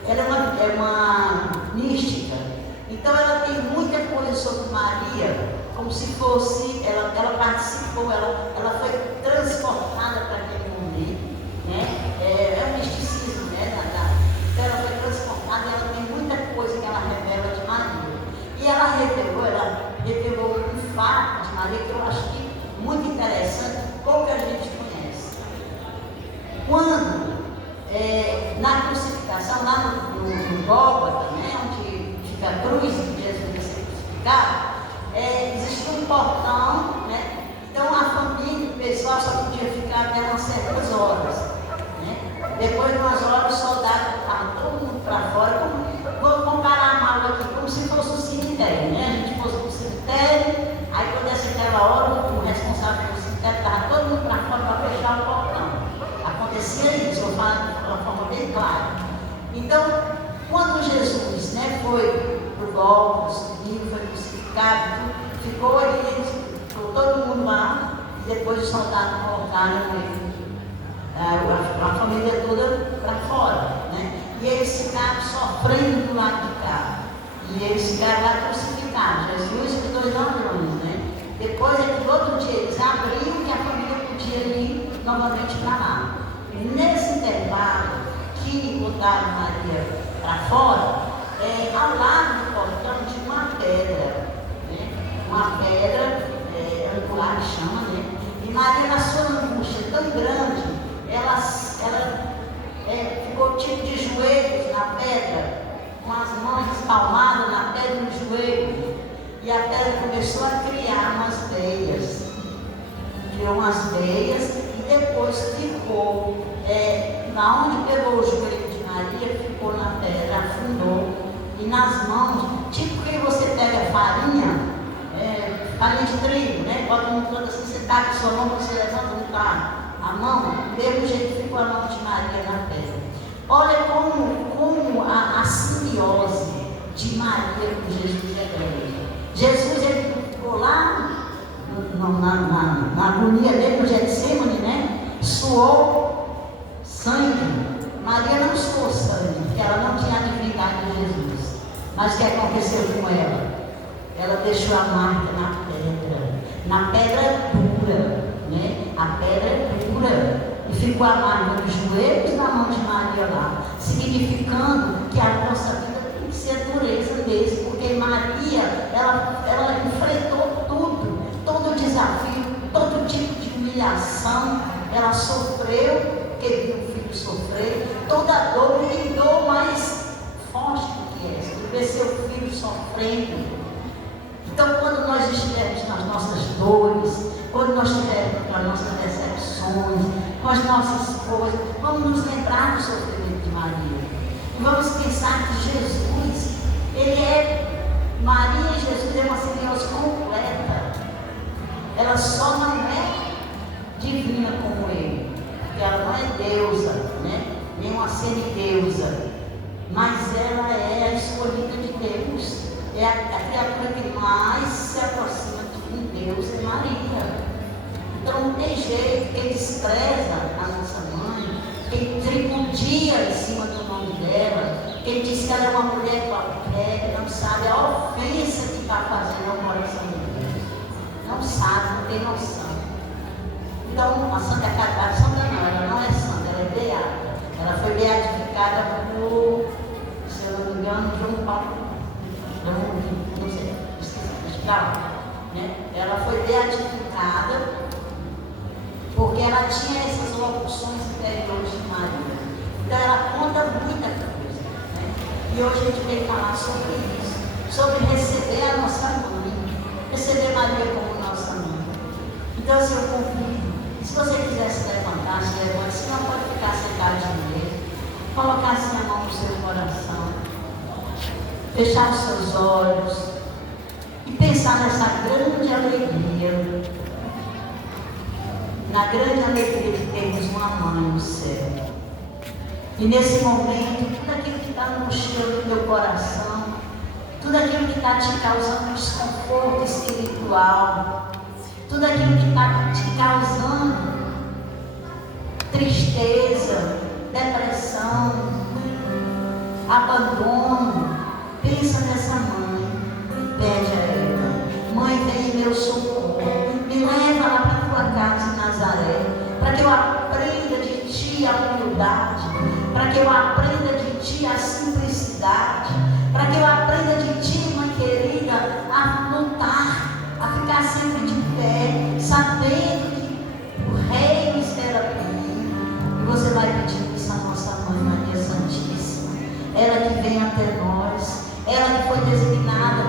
ela é uma mística. Então ela tem muita coisa sobre Maria, como se fosse, ela participou, ela foi transportada para aquele momento, né? É um misticismo, né? Então ela foi transportada e ela tem muita coisa que ela revela de Maria. E ela revelou na crucificação, lá no Gólgota, né, onde fica a cruz de Jesus ia ser crucificado, existia um portão, né? Então a família, o pessoal só podia ficar até umas certas horas. Né? Depois de umas horas, o soldado estava todo mundo para fora. Vou comparar mal aqui, como se fosse um cemitério, né? A gente fosse para o cemitério, aí quando desse aquela hora, o responsável pelo cemitério estava todo mundo para fora para fechar o portão. Acontecia isso, eu falo de uma forma bem clara. Então, quando Jesus, né, foi para o Gólgota, subiu, foi crucificado, ficou ali, ficou todo mundo lá, e depois os soldados colocaram ele, a família toda para fora, né? E eles ficaram sofrendo do lado de cá. E eles ficaram lá crucificados, Jesus e os 2 ladrões, né? Depois, no outro dia, eles abriram que a família podia ir novamente para lá. E nesse intervalo, que botaram Maria para fora, ao lado do portão tinha uma pedra, né? Uma pedra angular, que chama, né? E Maria, na sua angústia tão grande, ela ficou tipo de joelhos na pedra, com as mãos espalmadas na pedra no joelho, e a pedra começou a criar umas veias. Criou umas veias e depois ficou, na onde pegou o joelho de Maria, ficou na pedra, afundou, e nas mãos, tipo que você pega farinha de trigo, né? Bota no todo assim, você taca a sua mão, você levanta, não tá a mão, do mesmo jeito que ficou a mão de Maria na pedra. Olha como a simbiose de Maria com Jesus é grande. Jesus, ele ficou lá na agonia dele no Getsemane, né? Suou sangue. Maria não suou sangue, porque ela não tinha a divindade de Jesus. Mas o que aconteceu com ela? Ela deixou a marca na pedra dura, né? A pedra é dura. E ficou a marca dos joelhos na mão de Maria lá, significando que a nossa vida tem que ser dureza mesmo, porque Maria, ela enfrentou tudo, todo desafio, todo tipo de humilhação, ela sofreu, porque viu o filho sofrer, toda dor, e dor mais forte do que essa, de ver seu filho sofrendo. Então, quando nós estivermos nas nossas dores, quando nós estivermos com as nossas decepções, com as nossas coisas, vamos nos lembrar do sofrimento de Maria. E vamos pensar que Jesus, Maria e Jesus é uma simbiose completa. Ela só não é divina como ele, porque ela não é deusa, né? Nem uma semideusa, mas ela é a escolhida de Deus. É a criatura que mais se aproxima de Deus, é Maria. Então não tem jeito, quem despreza a nossa mãe, quem tripudia em cima do nome dela, quem diz que ela é uma mulher qualquer, que não sabe a ofensa que está fazendo ao coração de Deus. Não sabe, não tem noção. Então a Santa Catarina, ela não é santa, ela é beata. Ela foi beatificada por, se eu não me engano, João Paulo. Não sei, né? Ela foi beatificada porque ela tinha essas locuções interiores de Maria. Então ela conta muita coisa, né? E hoje a gente veio falar sobre isso, sobre receber a nossa mãe, receber Maria como nossa mãe. Então assim, eu convido, se você quiser se levantar, se levante, se não pode ficar sentado mesmo, colocar assim a mão no seu coração, fechar os seus olhos e pensar nessa grande alegria, na grande alegria de termos uma mãe no céu. E nesse momento, tudo aquilo que está angustiando o teu coração, tudo aquilo que está te causando desconforto espiritual, tudo aquilo que está te causando tristeza, depressão, abandono, pensa nessa mãe e pede a ela: mãe, vem em meu socorro, me leva lá para a tua casa em Nazaré, para que eu aprenda de ti a humildade, para que eu aprenda de ti a simplicidade, para que eu aprenda de ti, mãe querida, a lutar, a ficar sempre de pé, sabendo que o reino espera por mim. E você vai pedir isso à nossa mãe Maria Santíssima. vem até nós. Ela que foi designada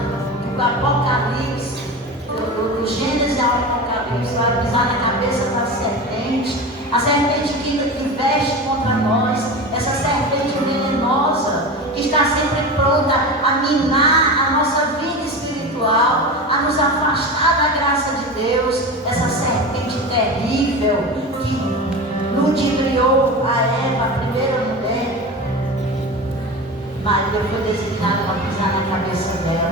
do Apocalipse, do Gênesis ao Apocalipse, vai pisar na cabeça da serpente, a serpente que investe contra nós, essa serpente venenosa, que está sempre pronta a minar a nossa vida espiritual, a nos afastar da graça de Deus, essa serpente terrível que ludibriou a Eva, a primeira mulher. Maria foi designada para pisar na cabeça dela,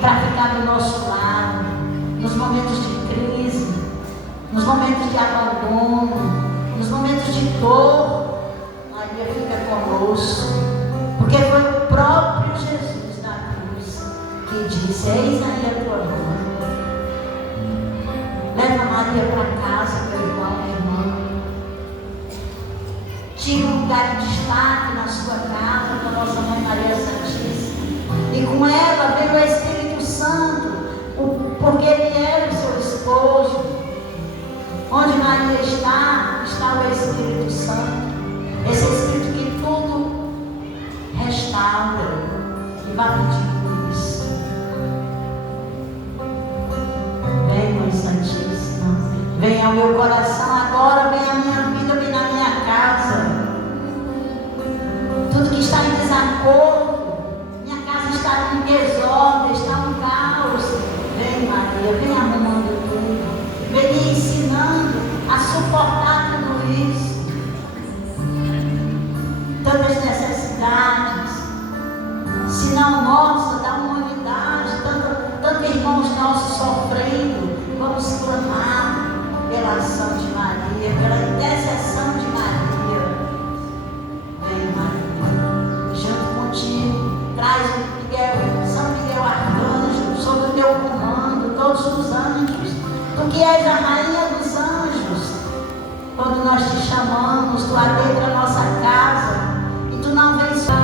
para ficar do nosso lado, nos momentos de crise, nos momentos de abandono, nos momentos de dor. Maria fica conosco, porque foi o próprio Jesus na cruz que disse: eis aí a tua mãe. Leva Maria para casa, meu irmão, minha irmã. Tinha um lugar de destaque na sua casa com a nossa mãe Maria Santíssima, e com ela veio o Espírito Santo, porque ele era o seu esposo. Onde Maria está o Espírito Santo, esse Espírito que tudo restaura e vai pedir isso. Vem, Mãe Santíssima, vem ao meu coração agora, vem à minha vida, vem na minha casa. Tudo que está em desacordo, minha casa está em desordem, está um caos. Vem, Maria, vem arrumando tudo, vem me ensinando a suportar tudo isso. Tantas necessidades, se não nossa, da humanidade, tanto irmãos nossos sofrendo. Vamos clamar pela ação de Maria, pela intercessão de Maria. Vem, Maria, junto contigo, traz o Miguel, São Miguel Arcanjo, sob o teu comando, todos os anjos. Tu que és a rainha dos anjos, quando nós te chamamos, tu adentra a nossa casa e tu não vens só.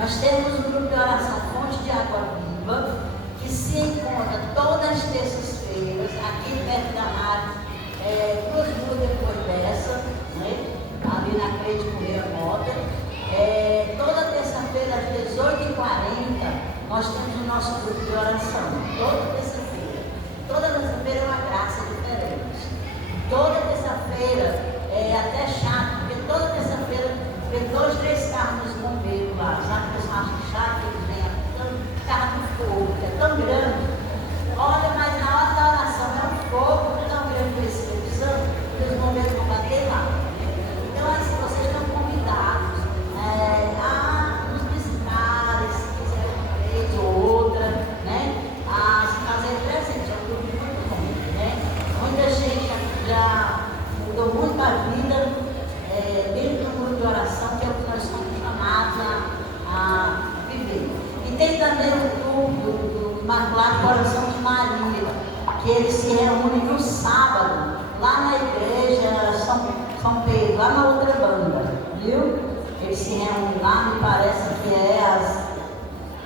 Nós temos um grupo de oração Fonte de Água Viva, que se encontra todas as terças-feiras, aqui perto da rádio, 2 ruas depois dessa, né? Ali na Crede Correia Mota. Toda terça-feira, às 18h40, nós temos o nosso grupo de oração. Toda terça-feira. Toda terça-feira é uma graça diferente. Toda terça-feira é até chato, porque toda terça-feira vem 2, 3 carros dos bombeiros lá, sabe? Os carros chatos que eles vêm, carro de fogo, que é tão grande. Olha, mas na hora da oração é um fogo tão grande com esse Santo, que os bombeiros vão bater lá. Então, assim, vocês estão convidados a nos visitar, se quiser uma vez ou outra, né? A se fazer presente. É um grupo muito bom, né? Muita gente já mudou muito a vida dentro do grupo de oração, que é o que nós somos chamados a viver. E tem também o grupo do Imaculado Coração de Maria, que eles se reúnem no sábado, lá na igreja São Pedro, lá na outra banda, viu? Eles se reúnem lá, me parece que é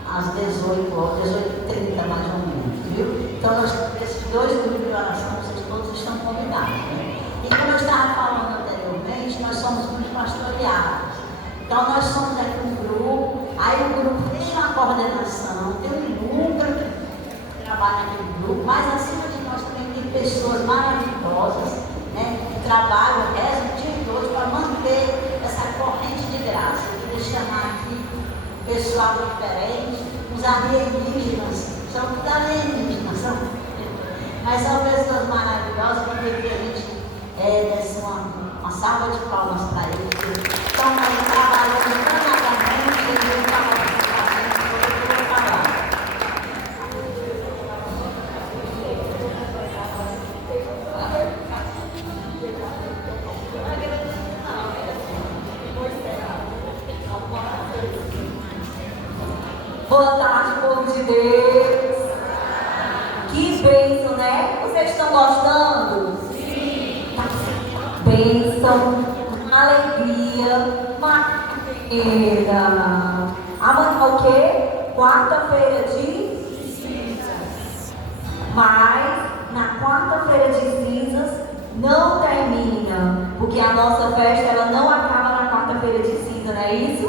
às 18h30 mais ou menos, viu? Então, esses 2 grupos de oração, vocês todos estão convidados, né? E como eu estava falando anteriormente, nós somos muito pastoreados. Então, nós somos aqui um grupo, aí o grupo tem uma coordenação, tem um núcleo que trabalha naquele grupo, mas acima de nós também tem pessoas maravilhosas, né, que trabalham, rezam o dia todo para manter essa corrente de graça. Eu queria chamar aqui pessoal diferente, os alienígenas, são tudo alienígenas, mas são pessoas maravilhosas, que eu queria que a gente desse uma salva de palmas para eles, que estão aí trabalhando canadamente, eles estão fazendo tudo que eu vou falar. Boa tarde, povo de Deus. Que bênção, né? Vocês estão gostando? Sim. Bênção, alegria, maqueira. Amanhã é o quê? Quarta-feira de cinzas. Mas na quarta-feira de cinzas não termina, porque a nossa festa ela não acaba na quarta-feira de cinza, não é isso?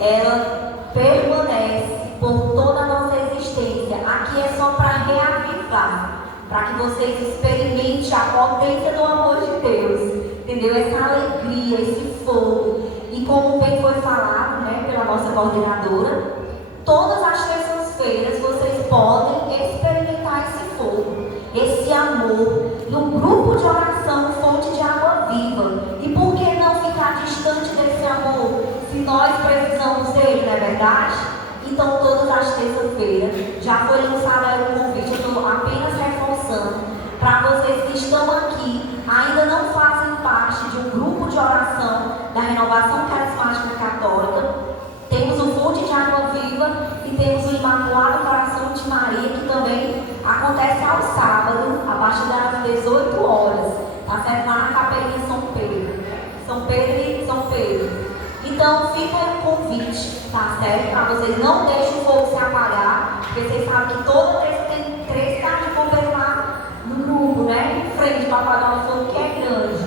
Ela permanece por toda a nossa existência. Aqui é só para reavivar, para que vocês experimentem a potência do amor de Deus, entendeu? Essa alegria, esse fogo. E como bem foi falado, né, pela nossa coordenadora, todas as terças-feiras vocês podem experimentar esse fogo, esse amor, no grupo de oração Fonte de Água Viva. E por que não ficar distante desse amor, se nós precisamos dele, não é verdade? Então, todas as terças-feiras, já foi lançado aí o convite, eu estou apenas reforçando, para vocês que estão aqui, ainda não fazem parte de um grupo de oração da Renovação Carismática Católica. Temos o Fonte de Água Viva e temos o Imaculado Coração de Maria, que também acontece ao sábado, a partir das 18 horas, tá certo? Lá na Capelinha São Pedro. São Pedro e São Pedro. Então, fica aí o convite, tá certo? Para vocês não deixem o fogo se apagar, porque vocês sabem que toda vez tem 3 carros de bombeiro lá no grupo, né? Em frente para apagar o fogo, que é grande.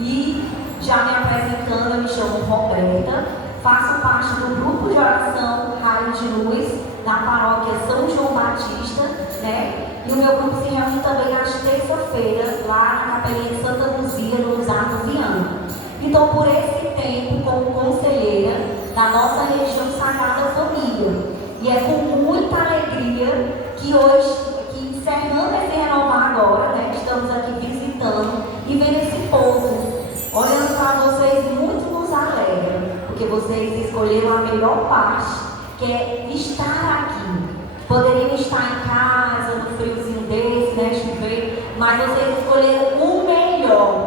E já me apresentando, eu me chamo Roberta, faço parte do grupo de oração Raio de Luz, na paróquia São João Batista, né? E o meu grupo se reúne também às terça-feiras, lá na Capelinha de Santa Luzia, no Arco Viana. Então, por esse tempo, como conselheira da nossa região Sagrada Família, e é com muita alegria que hoje, encerrando esse renovar agora, né, estamos aqui visitando e vendo esse povo, olhando para vocês, muito nos alegra, porque vocês escolheram a melhor parte, que é estar aqui. Poderiam estar em casa, no friozinho desse, né, chover, mas vocês escolheram o melhor.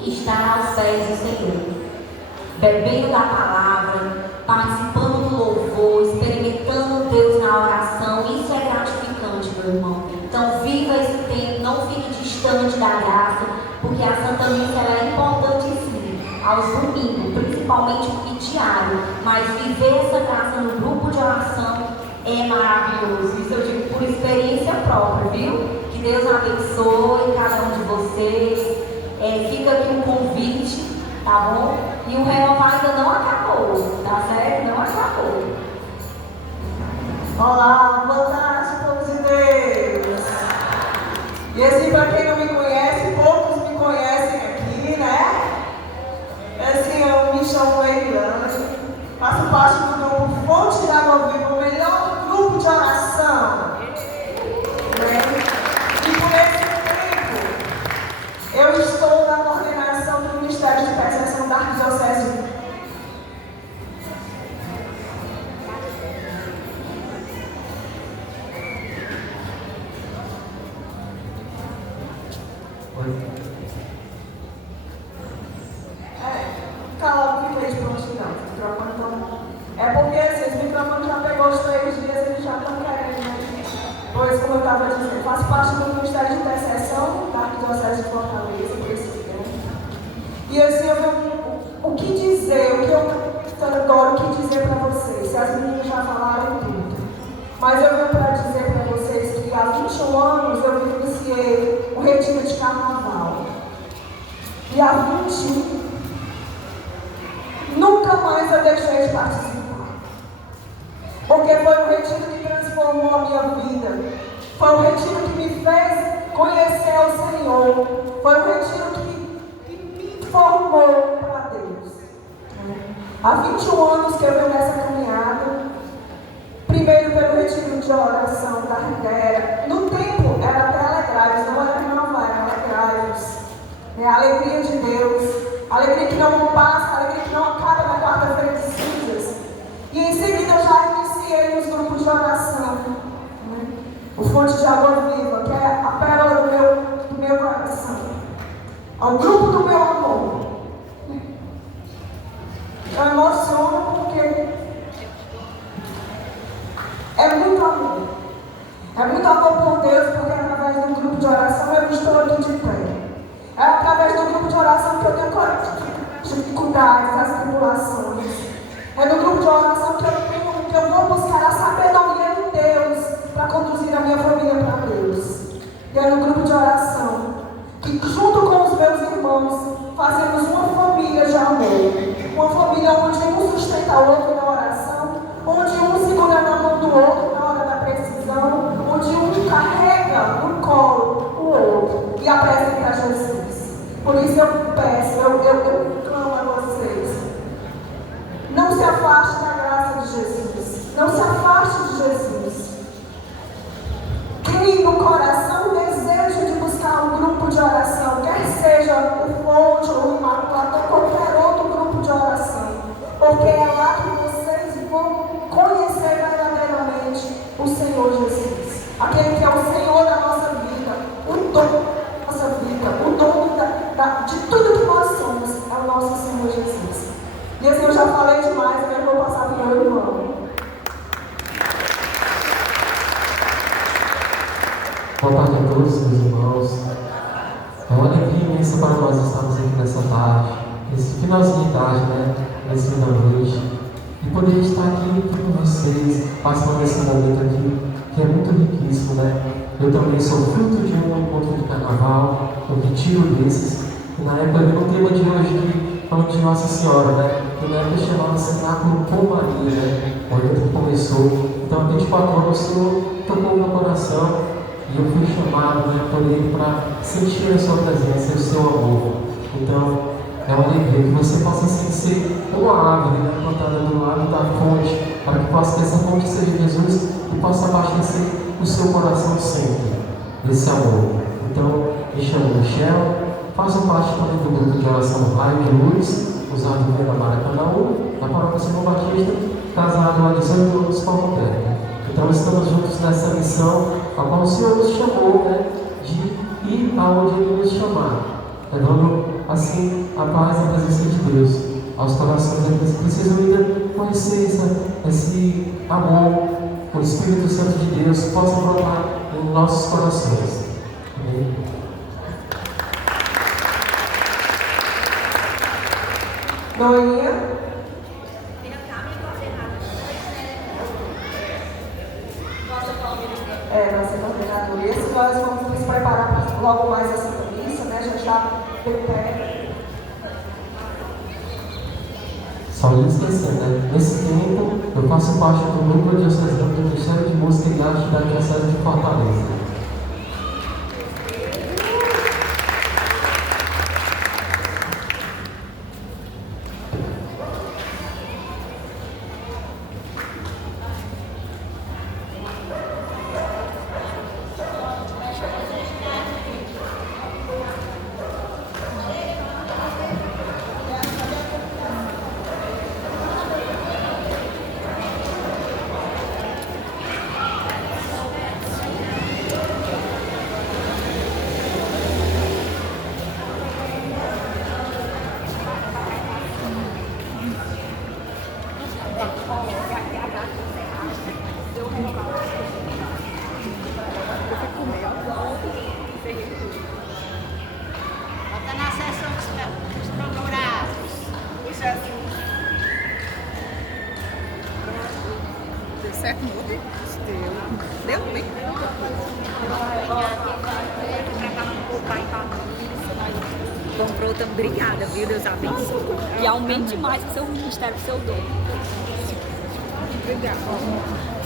Estar aos pés do Senhor, bebendo da palavra, participando do louvor, experimentando Deus na oração. Isso é gratificante, meu irmão. Então, viva esse tempo, não fique distante da graça, porque a Santa Missa ela é importante sim, aos domingos, principalmente e diário. Mas viver essa graça no grupo de oração é maravilhoso. Isso eu digo por experiência própria, viu? Que Deus abençoe cada um de vocês. Fica aqui um convite, tá bom? E o renovar ainda não acabou, tá certo? Não acabou. Olá, boa tarde, povo de Deus. E assim, para quem não me conhece, poucos me conhecem aqui, né? Assim, eu me chamo Leilane, faço parte do grupo Fonte de Água Viva, o melhor grupo de oração. E por esse eu estou na coordenação do Ministério de Intercessão da Arquidiocese. Cala o microfone pronto, não. O microfone tá... É porque assim, o microfone já pegou os 3 dias, eles já estão querendo, né? Pois, como eu estava dizendo, faço parte do Ministério de Intercessão da Arquidiocese de Fortaleza, por esse tempo. E assim, eu venho o que dizer, o que eu adoro, o que dizer para vocês. Se as meninas já falaram tudo. Mas eu venho para dizer para vocês que há 21 anos eu vivenciei um retiro de carnaval. E há 21, nunca mais eu deixei de participar. Porque foi um retiro que transformou a minha vida. Foi um retiro que me fez conhecer o Senhor. Foi um retiro que me formou para Deus. Há 21 anos que eu venho nessa caminhada. Primeiro pelo retiro de oração da Ribeira. No tempo era até Alegrai-vos, não era Renovar, era Alegrai-vos. A alegria de Deus, a alegria que não passa, a alegria que não acaba na quarta-feira de cinzas. E em seguida eu já iniciei nos grupos de oração. O Fonte de Água Viva, que é a pérola do meu coração. É o grupo do meu amor. Eu emociono porque é muito amor. É muito amor por Deus, porque através do grupo de oração eu estou aqui de pé. É através do grupo de oração que eu tenho dificuldades, as tribulações. É no grupo de oração que eu vou buscar a sabedoria de Deus para conduzir a minha família para Deus. E é no grupo de oração que, junto com os meus irmãos, fazemos uma família de amor. Uma família onde um sustenta o outro na oração, onde um segura na mão do outro na hora da precisão, onde um carrega no colo o outro e apresenta a Jesus. Por isso eu peço, eu clamo a vocês. Não se afaste da graça de Jesus. Não se afaste de Jesus. Crie no coração o desejo de buscar um grupo de oração, quer seja o Fonte ou o Imaculado ou qualquer outro grupo de oração. Porque é lá que vocês vão conhecer verdadeiramente o Senhor Jesus. Aquele que é o Senhor da nossa vida, o dono da nossa vida, o dono de tudo que nós somos, é o nosso Senhor Jesus. E assim, eu já falei demais, eu vou passar para o meu irmão. Boa tarde a todos, meus irmãos. É uma alegria imensa para nós estarmos aqui nessa tarde, nesse finalzinho de tarde, né? Nesse fim da noite. E poder estar aqui com vocês, participando desse momento aqui, que é muito riquíssimo, né? Eu também sou fruto de um encontro de carnaval, um retiro desses. E na época eu vi no tema de hoje aqui, falando de Nossa Senhora, né? E na época chamava Cenáculo com Maria, né? Onde começou. Então, há 24 anos, o Senhor tocou no meu coração. E eu fui chamado, né, por Ele para sentir a sua presença e o seu amor. Então, é uma alegria que você possa ser uma árvore, né, plantada do lado da fonte, para que essa fonte seja Jesus e possa abastecer o seu coração sempre desse amor. Então, me chamo Michel, faço parte também do grupo de oração Raio de Luz, usado em Vila Maracanã, na Paróquia Simão Batista, casado há 18 anos com a Roberta. Então estamos juntos nessa missão, a qual o Senhor nos chamou, né, de ir aonde Ele nos chamar, levando assim a paz e a presença de Deus aos corações daqueles que precisam ainda conhecer esse amor, o Espírito Santo de Deus possa brotar em nossos corações. Amém? Noinha. Nossa coordenadora. E assim nós vamos nos preparar para logo mais a Santa Missa, né? Já está de pé. Só não esquecer, né? Nesse tempo, eu faço parte do núcleo diocesano do Ministério de Música e Arte da Diocese de Fortaleza. Bota na sessão dos procurados. Isso é assim. Deu certo, mude? Deu bem. Comprou também. Obrigada, viu? Deus abençoe. E aumente mais o seu ministério, o seu dom. Obrigada.